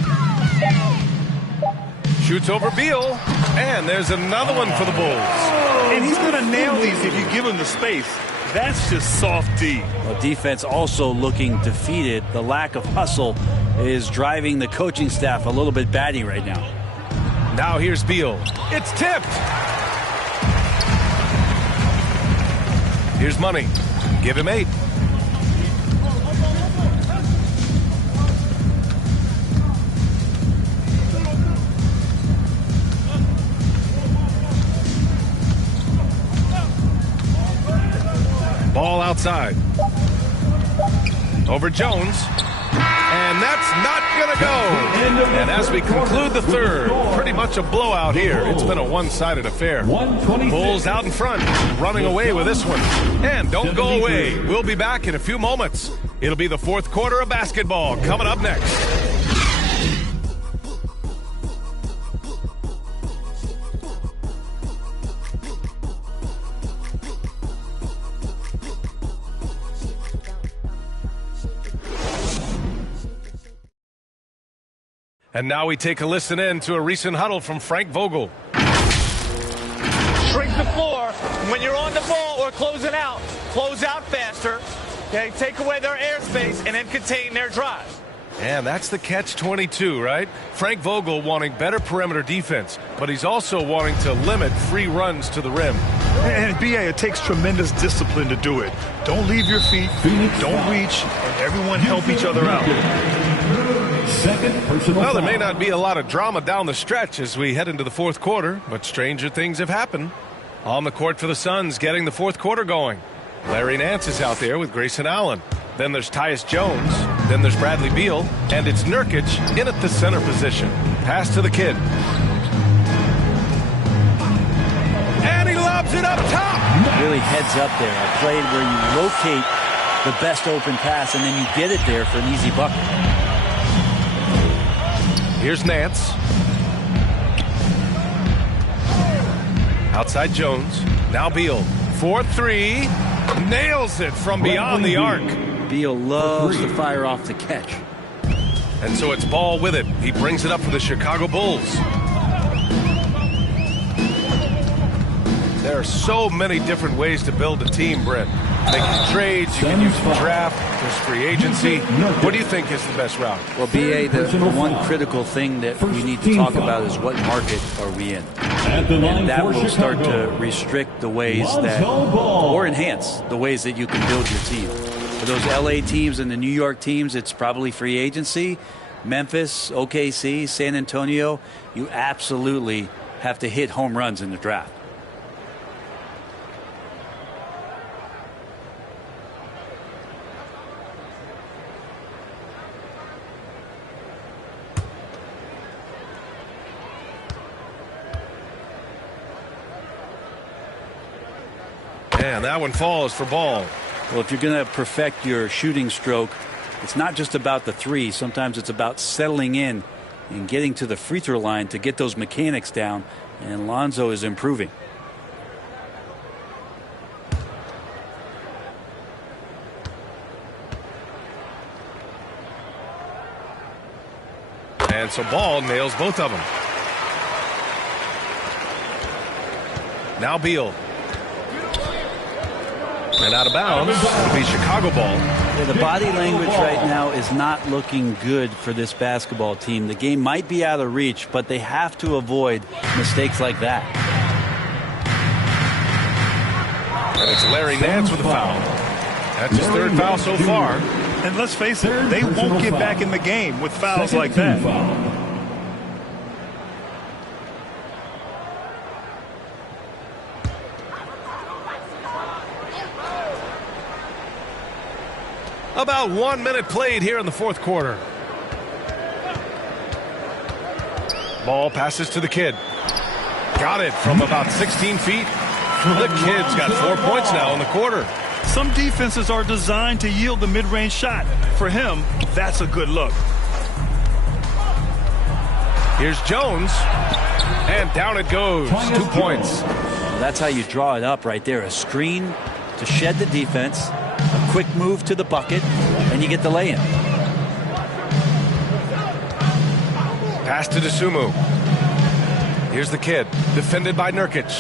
Shoots over Beal, and there's another one for the Bulls. And he's going to nail these if you give him the space. That's just soft D. Well, defense also looking defeated. The lack of hustle is driving the coaching staff a little bit batty right now. Now here's Beal. It's tipped. Here's Money. Give him 8. Ball outside. Over Jones. And that's not going to go. And as we conclude the third, pretty much a blowout here. It's been a one-sided affair. Bulls out in front, running away with this one. And don't go away. We'll be back in a few moments. It'll be the fourth quarter of basketball coming up next. And now we take a listen in to a recent huddle from Frank Vogel. Shrink the floor. When you're on the ball or close out faster. Okay, take away their airspace and then contain their drive. And that's the catch-22, right? Frank Vogel wanting better perimeter defense, but he's also wanting to limit free runs to the rim. And BA, it takes tremendous discipline to do it. Don't leave your feet, don't reach, and everyone help each other out. Well, there may not be a lot of drama down the stretch as we head into the fourth quarter, but stranger things have happened. On the court for the Suns, getting the fourth quarter going. Larry Nance is out there with Grayson Allen. Then there's Tyus Jones. Then there's Bradley Beal. And it's Nurkic in at the center position. Pass to the kid. And he lobs it up top. Really heads up there. A play where you locate the best open pass and then you get it there for an easy bucket. Here's Nance. Outside Jones. Now Beal. 4-3. Nails it from beyond the arc. Beal loves to fire off the catch. And so it's Ball with it. He brings it up for the Chicago Bulls. There are so many different ways to build a team, Brent. Making trades, you can use the draft, there's free agency. What do you think is the best route? Well, BA, the one critical thing that we need to talk about is what market are we in? And that will start to restrict the ways that, or enhance the ways that you can build your team. For those LA teams and the New York teams, it's probably free agency. Memphis, OKC, San Antonio, you absolutely have to hit home runs in the draft. And that one falls for Ball. Well, if you're going to perfect your shooting stroke, it's not just about the three. Sometimes it's about settling in and getting to the free throw line to get those mechanics down. And Lonzo is improving. And so Ball nails both of them. Now Beal. And out of bounds. It'll be Chicago ball. Yeah, the body language right now is not looking good for this basketball team. The game might be out of reach, but they have to avoid mistakes like that. And it's Larry Nance with a foul. That's his third foul so far. And let's face it, they won't get back in the game with fouls like that. About 1 minute played here in the fourth quarter. Ball passes to the kid. Got it from about 16 feet. The kid's got 4 points now in the quarter. Some defenses are designed to yield the mid-range shot. For him, that's a good look. Here's Jones. And down it goes. 2 points. That's how you draw it up right there. A screen to shed the defense. A quick move to the bucket, and you get the lay-in. Pass to DeSumo. Here's the kid, defended by Nurkic.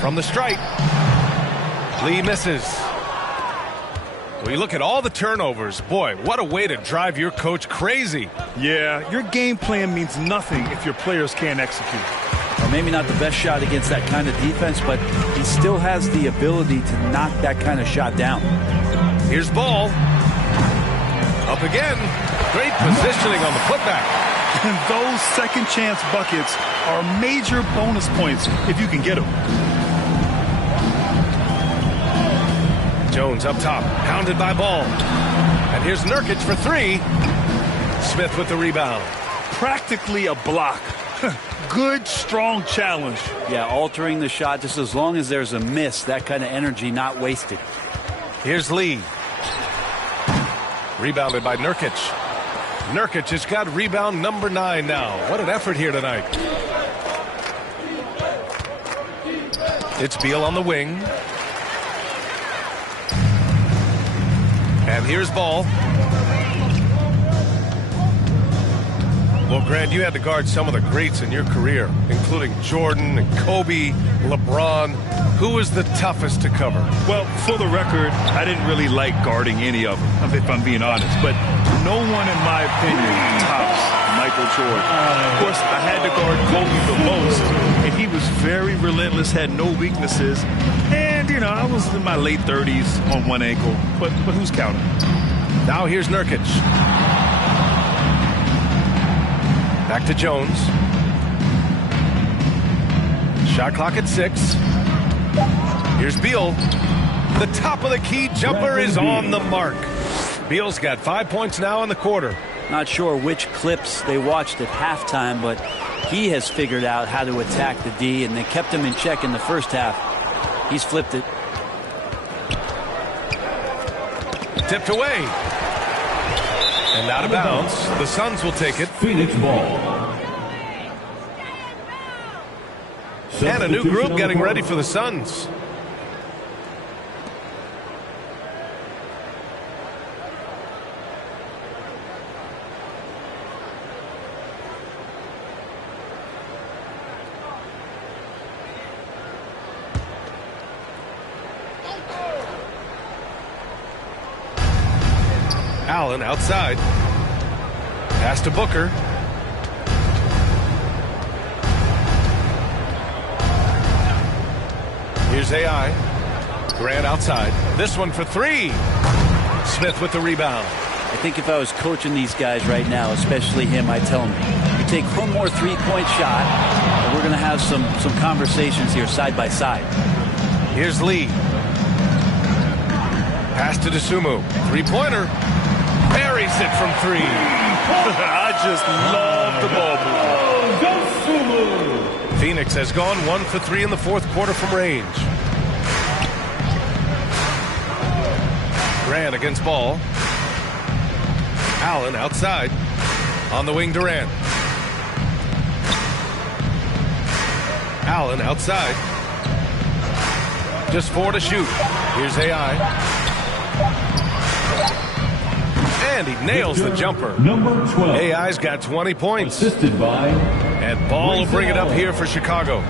From the stripe. Lee misses. Well, you look at all the turnovers. Boy, what a way to drive your coach crazy. Yeah, your game plan means nothing if your players can't execute. Or maybe not the best shot against that kind of defense, but he still has the ability to knock that kind of shot down. Here's Ball. Up again. Great positioning on the putback. And those second chance buckets are major bonus points if you can get them. Jones up top, pounded by Ball. And here's Nurkic for three. Smith with the rebound. Practically a block. Good, strong challenge. Yeah, altering the shot just as long as there's a miss, that kind of energy not wasted. Here's Lee. Rebounded by Nurkic. Nurkic has got rebound number 9 now. What an effort here tonight. It's Beal on the wing. And here's Ball. Well, Grant, you had to guard some of the greats in your career, including Jordan and Kobe, LeBron. Who was the toughest to cover? Well, for the record, I didn't really like guarding any of them, if I'm being honest. But no one, in my opinion, tops Michael Jordan. Of course, I had to guard Kobe the most, and he was very relentless, had no weaknesses. And, you know, I was in my late 30s on one ankle, but who's counting? Now here's Nurkic. Back to Jones. Shot clock at 6. Here's Beal. The top of the key jumper is on the mark. Beal's got 5 points now in the quarter. Not sure which clips they watched at halftime, but he has figured out how to attack the D, and they kept him in check in the first half. He's flipped it. Tipped away. And out of bounds. The Suns will take it. Phoenix ball. And a new group getting ready for the Suns. Allen outside. Pass to Booker. Here's AI. Grant outside. This one for three. Smith with the rebound. I think if I was coaching these guys right now, especially him, I'd tell him, you take one more three-point shot, and we're going to have some conversations here side by side. Here's Lee. Pass to DeSumo. Three-pointer. Buries it from three. I just love the ball movement. Phoenix has gone 1 for 3 in the fourth quarter from range. Grant against Ball. Allen outside. On the wing, Durant. Allen outside. Just 4 to shoot. Here's AI. And he nails the jumper. Number 12. AI's got 20 points. Assisted by. And Ball will bring it up here for Chicago.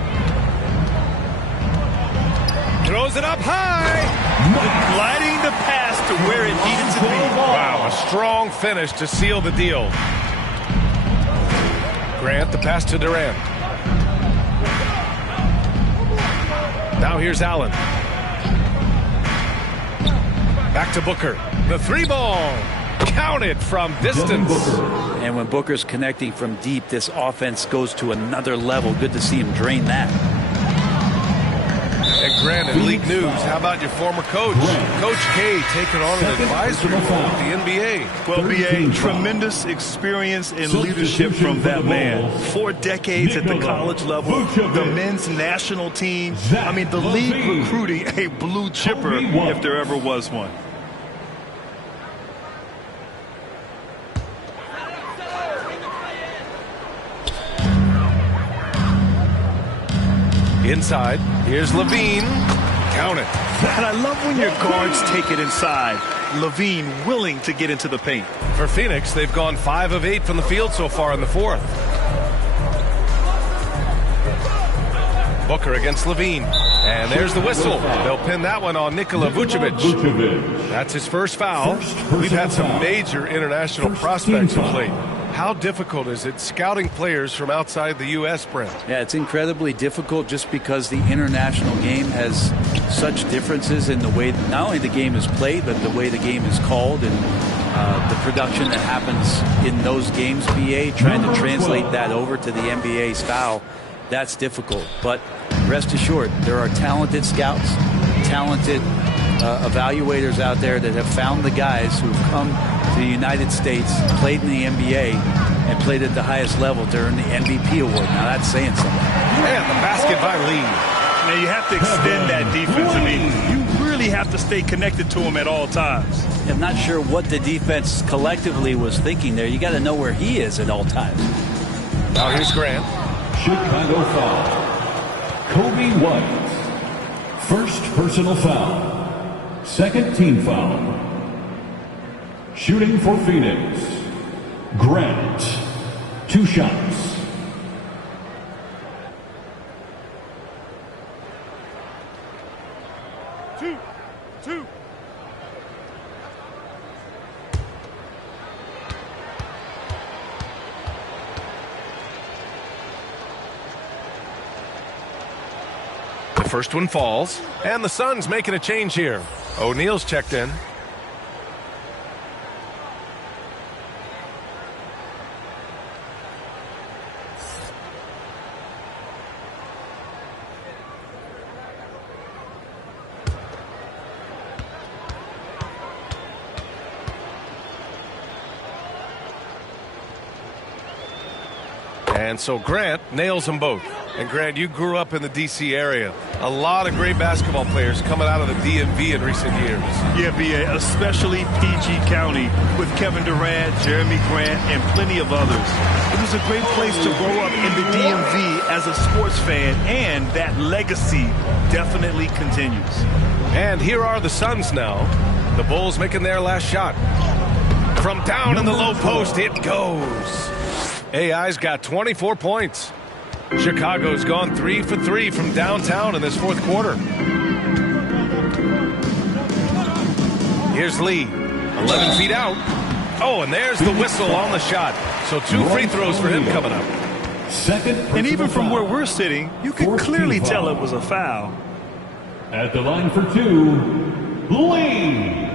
Throws it up high. Gliding the pass to where it needed to be. Wow, a strong finish to seal the deal. Grant, the pass to Durant. Now here's Allen. Back to Booker. The three ball. Counted from distance. And when Booker's connecting from deep, this offense goes to another level. Good to see him drain that. And Grant, in league news, how about your former coach? Coach K taking on an advisory role with the NBA. Well, BA, tremendous experience and leadership from that man. 4 decades at the college level, the men's national team. I mean, the league recruiting a blue chipper if there ever was one. Inside, here's Levine. Count it. And I love when your guards take it inside. Levine willing to get into the paint. For Phoenix, they've gone 5 of 8 from the field so far in the fourth. Booker against Levine. And there's the whistle. They'll pin that one on Nikola Vucevic. That's his first foul. We've had some major international prospects of late. How difficult is it scouting players from outside the U.S., Brent? Yeah, it's incredibly difficult just because the international game has such differences in the way not only the game is played, but the way the game is called and the production that happens in those games, BA, trying to translate that over to the NBA style, that's difficult. But rest assured, there are talented scouts, talented evaluators out there that have found the guys who've come to the United States, played in the NBA, and played at the highest level to earn the MVP award. Now that's saying something. And the basket by Lee. Now you have to extend that defense. I mean, you really have to stay connected to him at all times. I'm not sure what the defense collectively was thinking there. You got to know where he is at all times. Now here's Grant. Chicago foul. Kobe White. First personal foul. Second team foul. Shooting for Phoenix. Grant. 2 shots. Two. The first one falls, and the Suns making a change here. O'Neal's checked in. And so Grant nails them both. And Grant, you grew up in the D.C. area. A lot of great basketball players coming out of the DMV in recent years. Yeah, B.A., especially PG County with Kevin Durant, Jeremy Grant, and plenty of others. It was a great place to grow up in the DMV as a sports fan, and that legacy definitely continues. And here are the Suns now. The Bulls making their last shot. From down in the low post, it goes. AI's got 24 points. Chicago's gone 3 for 3 from downtown in this fourth quarter. Here's Lee, 11 feet out. Oh, and there's the whistle on the shot. So 2 free throws for him coming up. And even from where we're sitting, you can clearly tell it was a foul. At the line for 2, Lee.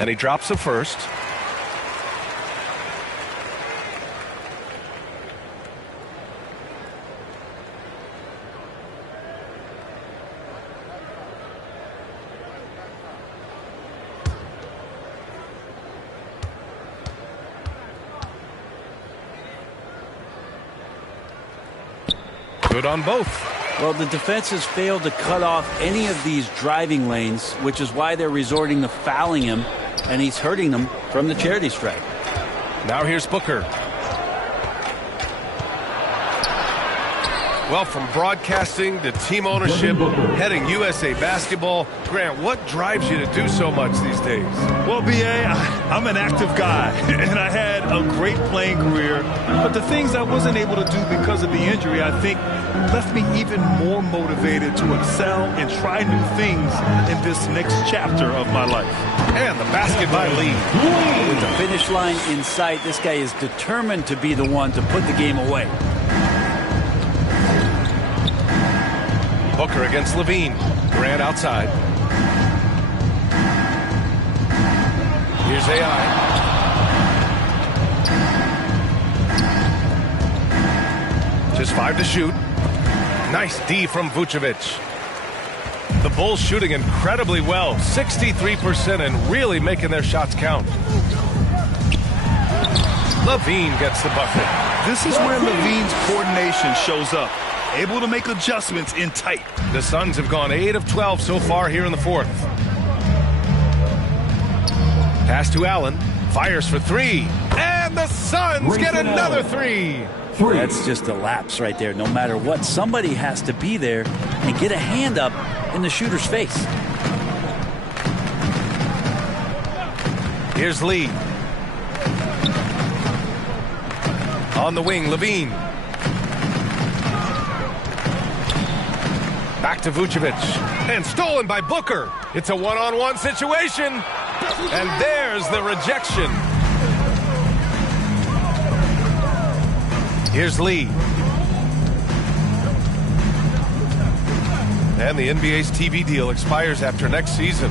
And he drops the first. Good on both. Well, the defense has failed to cut off any of these driving lanes, which is why they're resorting to fouling him, and he's hurting them from the charity stripe. Now here's Booker. Well, from broadcasting to team ownership, heading USA Basketball, Grant, what drives you to do so much these days? Well, B.A., I'm an active guy, and I had a great playing career. But the things I wasn't able to do because of the injury, I think, left me even more motivated to excel and try new things in this next chapter of my life. And the basket by Lee. With the finish line in sight, this guy is determined to be the one to put the game away. Booker against Levine. Grant outside. Here's AI. Just 5 to shoot. Nice D from Vucevic. The Bulls shooting incredibly well. 63% and really making their shots count. Levine gets the bucket. This is where Levine's coordination shows up. Able to make adjustments in tight. The Suns have gone 8 of 12 so far here in the fourth. Pass to Allen. Fires for 3. And the Suns get another 3. That's just a lapse right there. No matter what, somebody has to be there and get a hand up in the shooter's face. Here's Lee. On the wing, Levine. Back to Vucevic. And stolen by Booker. It's a one-on-one situation. And there's the rejection. Here's Lee. And the NBA's TV deal expires after next season.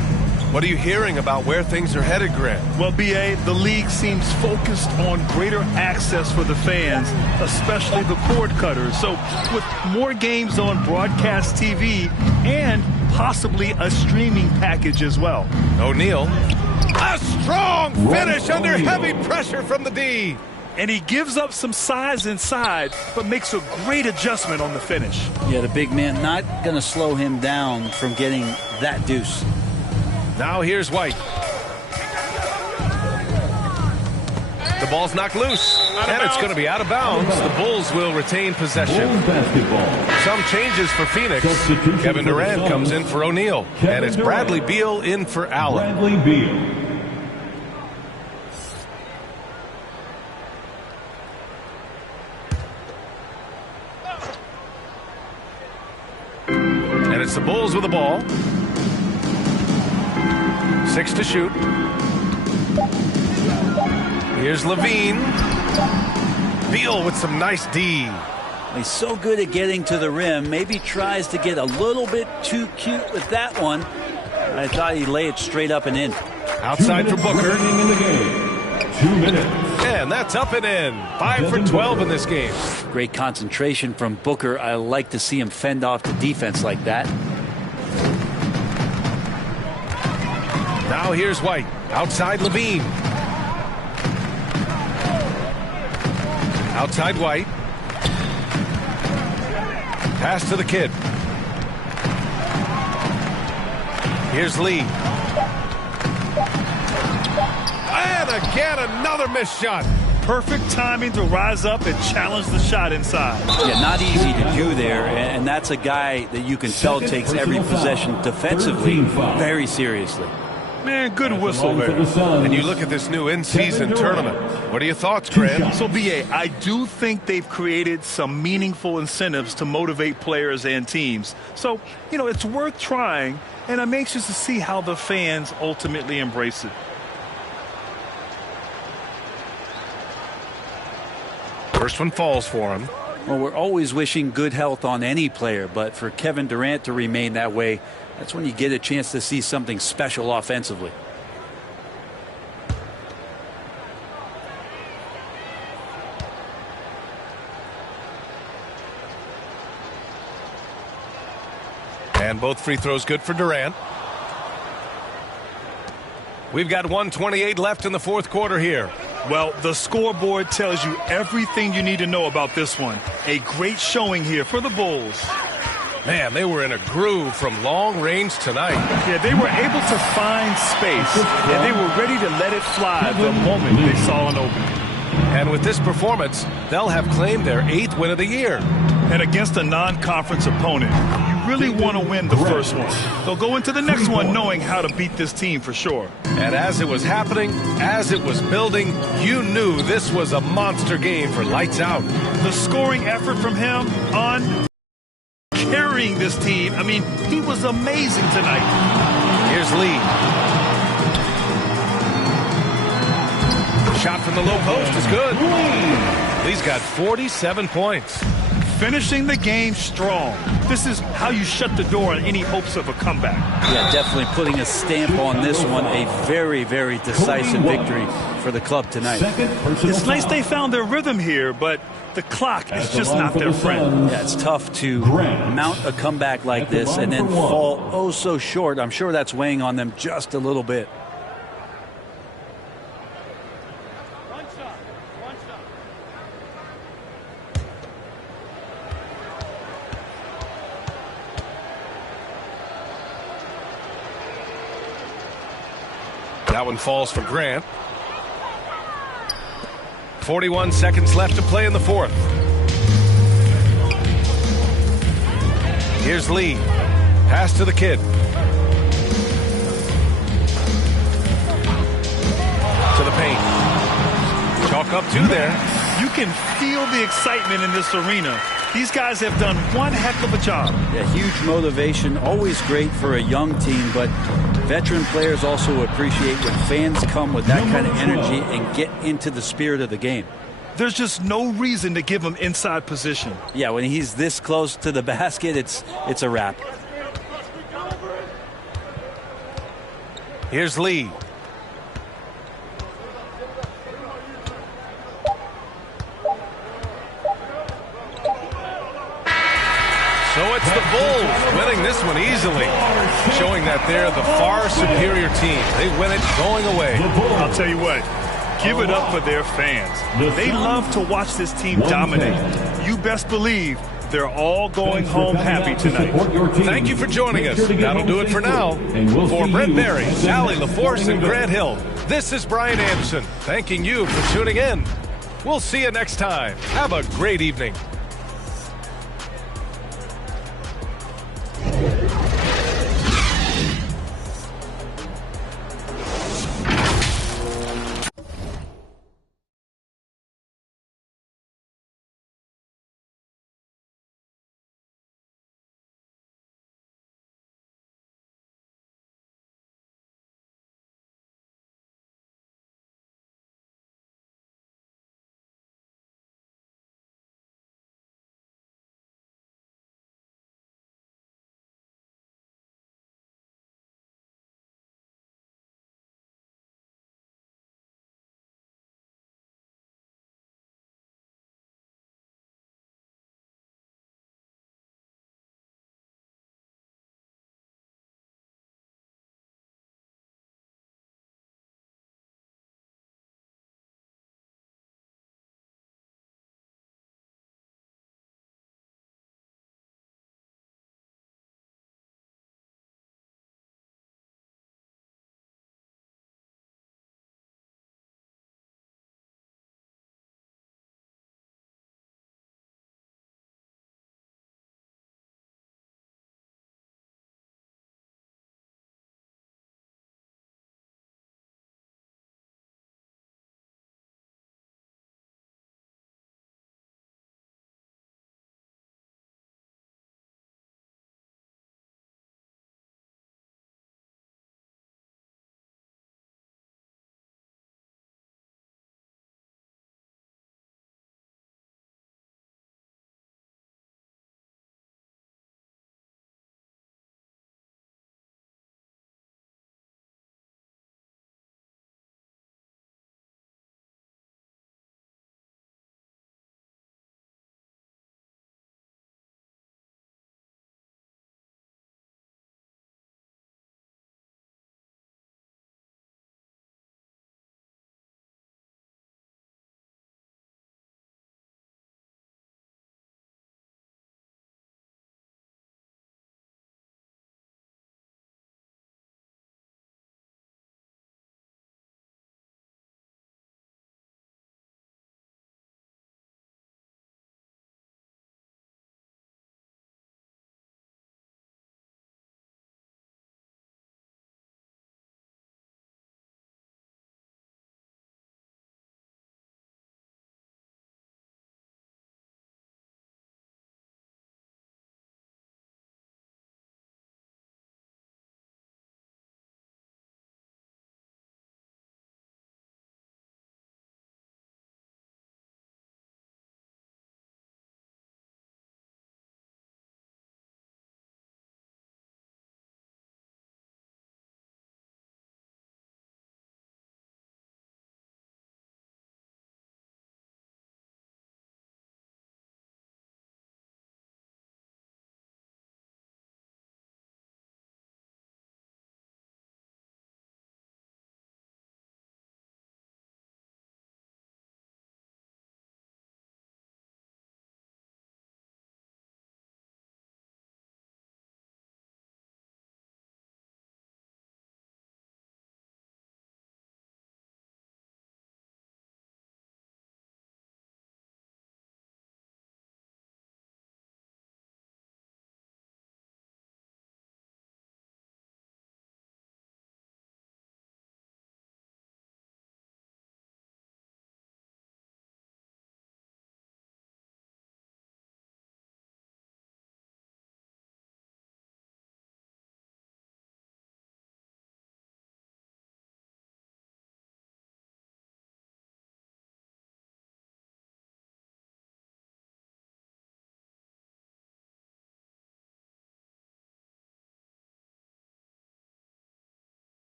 What are you hearing about where things are headed, Grant? Well, B.A., the league seems focused on greater access for the fans, especially the cord cutters. So with more games on broadcast TV and possibly a streaming package as well. O'Neal. A strong finish under heavy pressure from the D. And he gives up some size inside, but makes a great adjustment on the finish. Yeah, the big man not going to slow him down from getting that deuce. Now here's White. The ball's knocked loose, and it's going to be out of bounds. The Bulls will retain possession. Some changes for Phoenix. Kevin Durant comes in for O'Neal, and it's Bradley Beal in for Allen. Bradley Beal. And it's the Bulls with the ball. 6 to shoot. Here's Levine. Beal with some nice D. He's so good at getting to the rim. Maybe tries to get a little bit too cute with that one. I thought he'd lay it straight up and in. Outside for Booker. In the game. 2 minutes. And that's up and in. 5 for 12 in this game. Great concentration from Booker. I like to see him fend off the defense like that. Now here's White. Outside Levine. Outside White. Pass to the kid. Here's Lee. And again, another missed shot. Perfect timing to rise up and challenge the shot inside. Yeah, not easy to do there, and that's a guy that you can tell takes every possession defensively very seriously. Man, good whistle there. And you look at this new in-season tournament. What are your thoughts, Grant? So, B.A., I do think they've created some meaningful incentives to motivate players and teams. So, you know, it's worth trying, and I'm anxious to see how the fans ultimately embrace it. First one falls for him. Well, we're always wishing good health on any player, but for Kevin Durant to remain that way, that's when you get a chance to see something special offensively. And both free throws good for Durant. We've got 1:28 left in the fourth quarter here. Well, the scoreboard tells you everything you need to know about this one. A great showing here for the Bulls. Man, they were in a groove from long range tonight. Yeah, they were able to find space, and they were ready to let it fly the moment they saw an opening. And with this performance, they'll have claimed their 8th win of the year. And against a non-conference opponent, you really want to win the first one. They'll go into the next one knowing how to beat this team for sure. And as it was happening, as it was building, you knew this was a monster game for lights out. The scoring effort from him on carrying this team, I mean, he was amazing tonight. Here's Lee. Shot from the low post is good. Lee's got 47 points. Finishing the game strong. This is how you shut the door on any hopes of a comeback. Yeah, definitely putting a stamp on this one. A very, very decisive victory for the club tonight. It's nice they found their rhythm here, but the clock is just not their friend. Yeah, it's tough to mount a comeback like this and then fall oh so short. I'm sure that's weighing on them just a little bit. That one falls for Grant. 41 seconds left to play in the fourth. Here's Lee. Pass to the kid. To the paint. Chalk up two there. You can feel the excitement in this arena. These guys have done one heck of a job. Yeah, huge motivation, always great for a young team, but veteran players also appreciate when fans come with that kind of energy and get into the spirit of the game. There's just no reason to give him inside position. Yeah, when he's this close to the basket, it's a wrap. Here's Lee. So it's the Bulls winning this one easily, showing that they're the far superior team. They win it going away. I'll tell you what, give it up for their fans. They love to watch this team dominate. You best believe they're all going home happy tonight. Thank you for joining us. That'll do it for now. For Brent Berry, Allie LaForce, and Grant Hill, this is Brian Anderson thanking you for tuning in. We'll see you next time. Have a great evening.